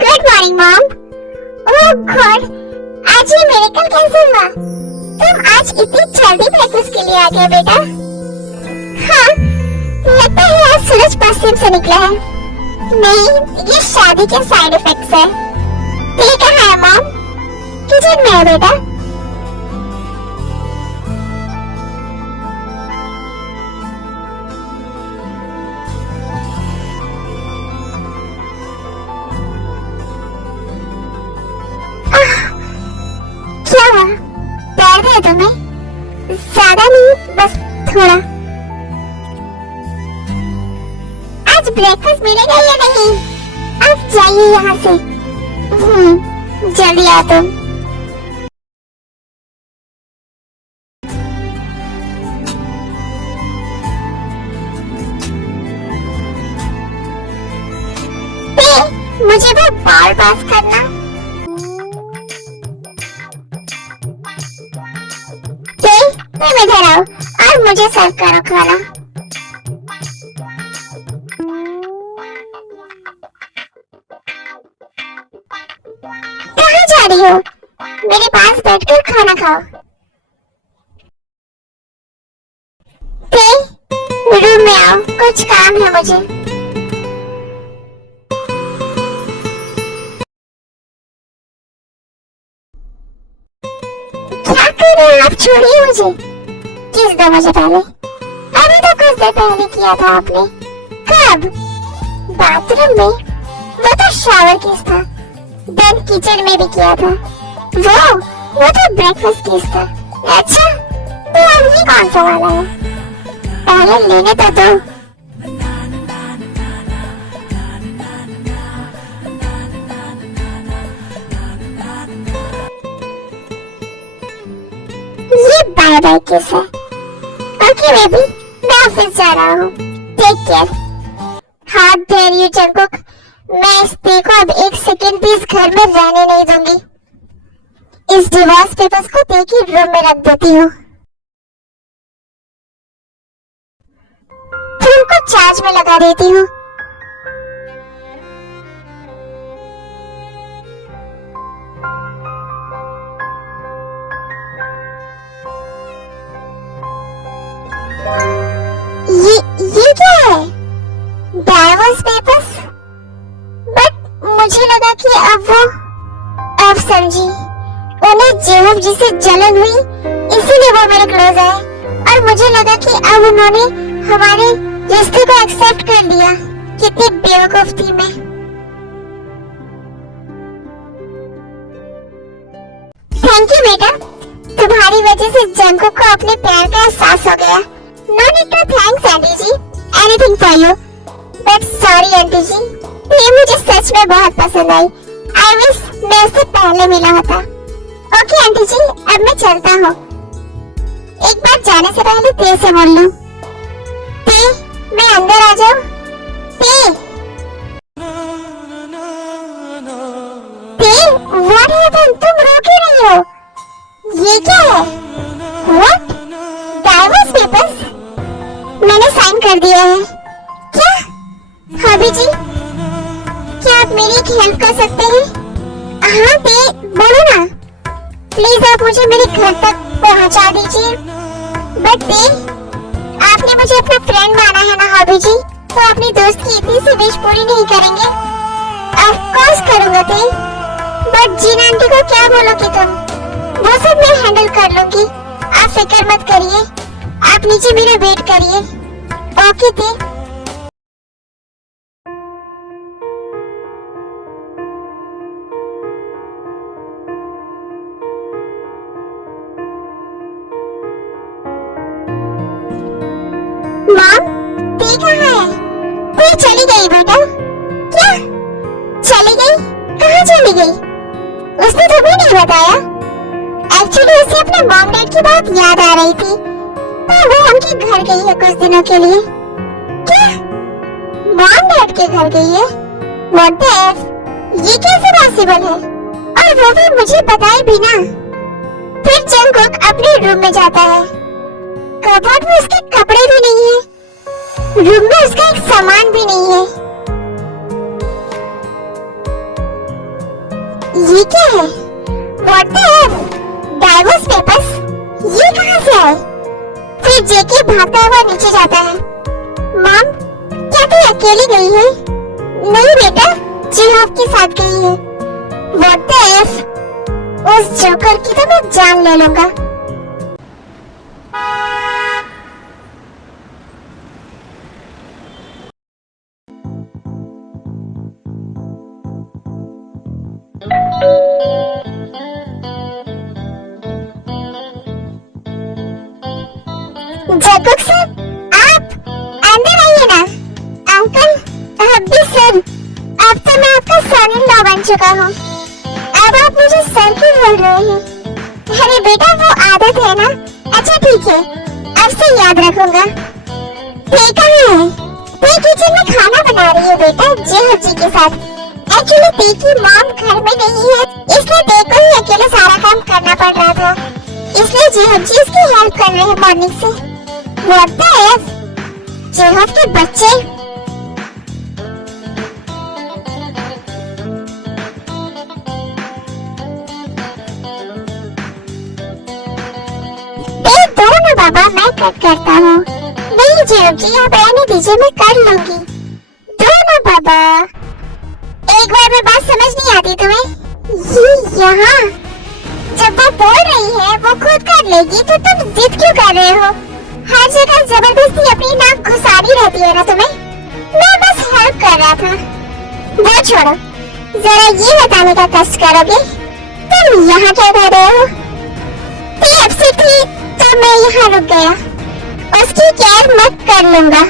Good morning mom. Oh God, आज ये मिरेकल कैसे हुआ? तुम आज इतनी जल्दी ब्रेकफास्ट के लिए आ गए बेटा? हाँ, लगता है आज सूरज पश्चिम से निकला है। नहीं, ये शादी के साइड इफेक्ट्स है। ये कहाँ है मॉम? किचन में है बेटा। क्या हुआ? दर्द है तुम्हें? ज्यादा नहीं, बस थोड़ा। आज ब्रेकफास्ट मिलेगा या नहीं? अब जाइए यहाँ से। जल्दी आ तुम। मुझे वो बॉल पास करना। तुम इधर आओ और मुझे सर्व करो खाना। कहाँ जा रही हो? मेरे पास बैठकर खाना खाओ। रूम में आओ, कुछ काम है मुझे। क्या कर रहे हैं आप? छोड़िए मुझे। किस दो मुझे पहले? अभी तो कुछ देर पहले किया था आपने। कब? बाथरूम में? वो तो शावर किस था। देन किचन में भी किया था। वो तो ब्रेकफास्ट किस था। अच्छा, तो अभी कौन सा वाला है? पहले लेने तो दो। ये बाय बाय किस है? ओके बेबी, मैं ऑफिस जा रहा हूँ। Take care. How dare you Jungkook, मैं इस स्त्री को अब एक सेकंड भी इस घर में रहने नहीं दूंगी। इस डिवोर्स पेपर्स को देख ही रूम में रख देती हूँ। फोन को चार्ज में लगा देती हूँ। कि अब समझी उन्हें जेहब जी से जलन हुई, इसीलिए वो मेरे क्लोज आए और मुझे लगा कि अब उन्होंने हमारे रिश्ते को एक्सेप्ट कर लिया। कितनी बेवकूफ थी मैं। थैंक यू बेटा, तुम्हारी वजह से जंकुक को अपने प्यार का एहसास हो गया। No need to thanks aunty ji, anything for you. But sorry aunty ji, ये मुझे सच में बहुत पसंद आई। आई विश मैं उससे पहले मिला होता। ओके आंटी जी, अब मैं चलता हूँ। एक बार जाने से पहले ते से बोल लूं। ते, मैं अंदर आ जाऊं? ते, व्हाट हैपेंड? तुम रो क्यों रही हो? ये क्या है? व्हाट? Divorce papers? मैंने साइन कर दिया है। क्या? भाभी जी, क्या आप मेरी एक हेल्प कर सकते हैं? हाँ ते, बोलो ना। प्लीज आप मुझे मेरे घर तक पहुंचा दीजिए। बट ते, आपने मुझे अपना फ्रेंड माना है ना भाभी जी, तो अपनी दोस्त की इतनी सी विश पूरी नहीं करेंगे? ऑफ कोर्स करूंगा ते, बट जीना आंटी को क्या बोलोगी तुम? वो सब मैं हैंडल कर लूंगी, आप फिक्र मत करिए। आप नीचे मेरा वेट करिए। ओके ते। मॉम, ते कहाँ है? ते चली गई बेटा। क्या? चली गई? कहाँ चली गई? उसने तुम्हें नहीं बताया? एक्चुअली उसे अपने मॉम डैड की बात याद आ रही थी, और वो उनके घर गई है कुछ दिनों के लिए। क्या? मॉम डैड के घर गई है? What the F? ये कैसे पॉसिबल है? और वो भी मुझे बताए बिना। फिर जंकुक अपने रूम में जाता है। कबर्ड में उसके कपड़े भी नहीं है, रूम में उसका एक सामान भी नहीं है। ये क्या है? What the F? Divorce papers? ये कहाँ से आए? फिर जेके भागता हुआ नीचे जाता है। मॉम, क्या तू अकेली गई है? नहीं बेटा, जेहब के साथ गई है। What the F? उस जोकर की तो मैं जान ले लूंगा। जैकुक सर, आप अंदर आइए ना। अंकल, अभी सर, अब तो मैं आपका सन इन लॉ बन चुका हूँ। अब आप मुझे सर क्यों बोल रहे हैं? अरे बेटा, वो आदत है ना। अच्छा ठीक है, अब से याद रखूंगा। ते कहाँ है? ते किचन में खाना बना रही है बेटा, जेहब जी के साथ। एक्चुअली ते की मॉम घर में नहीं है, इसलिए ते को ही अकेले सारा काम करना पड़ रहा था। इसलिए जेहब जी इसकी हेल्प कर रहे हैं मॉर्निंग से। What the F? जेहब के बच्चे। दो ना बाबा, मैं कट करता हूँ। नहीं जेहब जी, आप रहने दीजिए, मैं कर लूंगी। दो ना बाबा। एक बार में बात समझ नहीं आती तुम्हें? ये यहाँ जब वो बोल रही है वो खुद कर लेगी, तो तुम जिद क्यों कर रहे हो? हर जगह जबरदस्ती अपनी नाक घुसानी रहती है ना तुम्हें। मैं बस हेल्प कर रहा था। वो छोड़ो, जरा ये बताने का कष्ट करोगे, तुम यहाँ क्या कर रहे हो? ते अपसेट थी तो मैं यहाँ रुक गया। उसकी केयर मत कर लूंगा,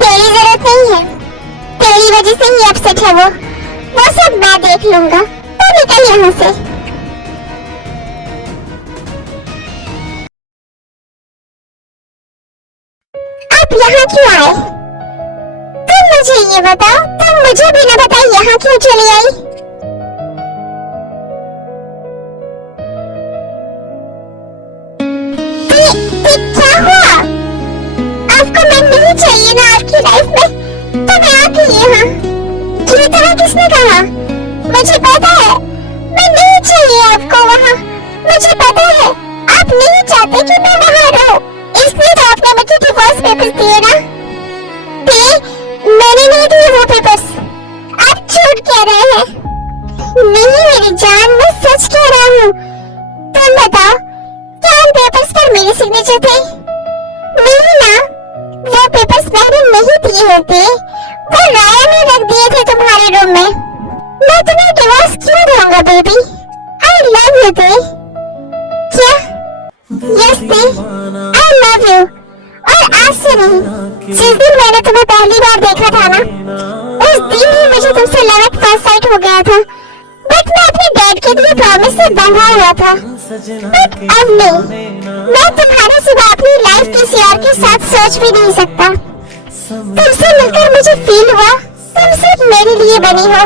तेरी जरूरत नहीं है। तेरी वजह से ही अपसेट है वो सब मैं देख लूंगा। तो निकल यहाँ से। आप यहाँ क्यों आए? तुम मुझे ये बताओ, तुम मुझे भी न बताए यहाँ क्यों चली आई? क्या हुआ? आपको मैं नहीं चाहिए ना आपकी लाइफ में, तो मैं आ गई यहाँ। ये तरह किसने कहा? मुझे पता है मैं नहीं चाहिए आपको वहाँ। मुझे पता है आप नहीं चाहते कि मैं वहाँ रहूं, इसलिए तो आपने मुझे डिवोर्स पेपर्स दिए ना। मैंने नहीं दिए वो पेपर्स। आप झूठ कह रहे हैं। नहीं मेरी जान, मैं सच कह रहा हूँ। तुम बताओ, क्या उन पेपर्स पर मेरी सिग्नेचर थी? नहीं ना, वो पेपर्स मैंने नहीं दिए होते, वो राया ने रख दिए थे तुम्हारे रूम में। मैं तुम्हें डिवोर्स क्यों दूंगा बेबी? आई लव यू दे। क्या? यस दे, आई लव यू। और आज से नहीं, जिस दिन मैंने तुम्हें पहली बार देखा था ना, उस दिन ही मुझे तुमसे लव एट फर्स्ट साइट हो गया था। बट मैं अपने डैड के लिए प्रॉमिस से बंधा हुआ था। बट अब नहीं, मैं तुम्हारे सिवा अपनी लाइफ किसी और के साथ सोच भी नहीं सकता। तुमसे मिलकर मुझे फील हुआ तुम सिर्फ मेरे लिए बनी हो।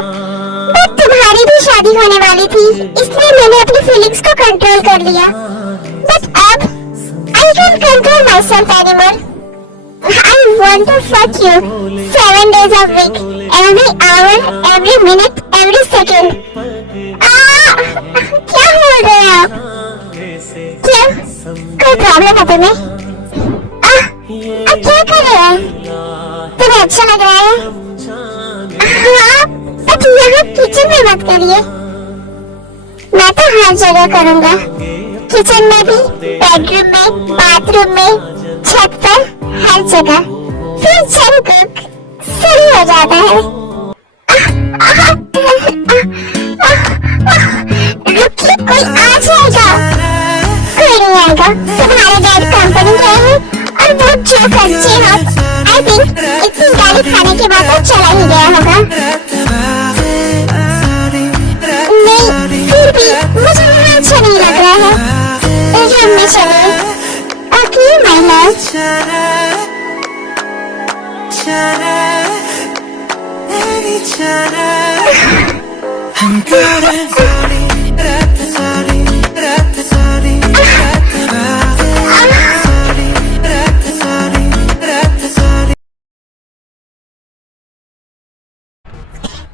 बट तुम्हारी भी शादी होने वाली थी, इसलिए मैंने अपनी फीलिंग्स को कंट्रोल कर लिया। बट अब I can't control myself anymore. I want to fuck you 7 days a week, every hour, every minute, every second. क्या बोल रहे हैं आप? क्या? कोई प्रॉब्लम है तुम्हें? अब क्या कर रहे हैं? तुम्हें अच्छा लग रहा है? हाँ, बट यहाँ किचन में मत करिए। मैं तो हर जगह करूँगा, किचन में भी, बेडरूम में, बाथरूम में, छत पर, हर जगह। फिर जंकुक सही हो जाता है। रुकिए, कोई आ जाएगा। कोई नहीं आएगा, तुम्हारे डैड कंपनी गए हैं और वो जो खर्चे हैं, आई थिंक इतनी गाली खाने के बाद वो चला ही गया होगा। नहीं, फिर भी मुझे वहाँ अच्छा नहीं लग रहा है। रूम में चलिए। Okay my love.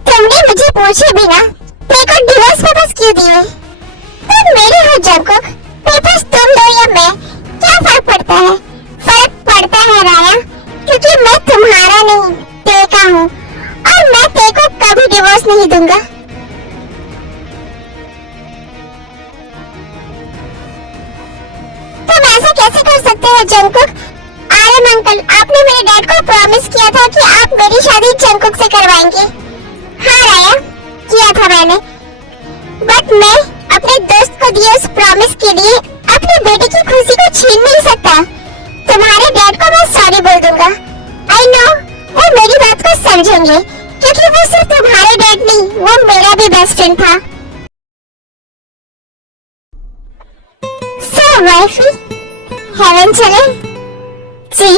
तुमने मुझे पूछे बिना मेरे को डिवोर्स पेपर्स क्यों दिए? तुम मेरे हो जंकुक, पेपर्स तुम दो या मैं, क्या फर्क पड़ता है? फर्क पड़ता है राया, क्योंकि मैं तुम्हारा नहीं, ते का हूँ, और मैं ते को कभी डिवोर्स नहीं दूंगा। तुम ऐसा कैसे कर सकते हो जंकुक? आर्यन अंकल, आपने मेरे डैड को प्रॉमिस किया था कि आप मेरी शादी जंकुक से करवाएंगे। हाँ राया, किया था मैंने, बट मैं अपने दोस्त को दिए उस प्रॉमिस के लिए अपनी बेटी की खुशी को छीन नहीं सकता। तुम्हारे डैड को मैं सॉरी बोल दूंगा। आई नो, वो मेरी बात को समझेंगे, क्योंकि वो सिर्फ तुम्हारे डैड नहीं, वो मेरा भी बेस्ट फ्रेंड था। सो वाइफी, हेवन चले? जी।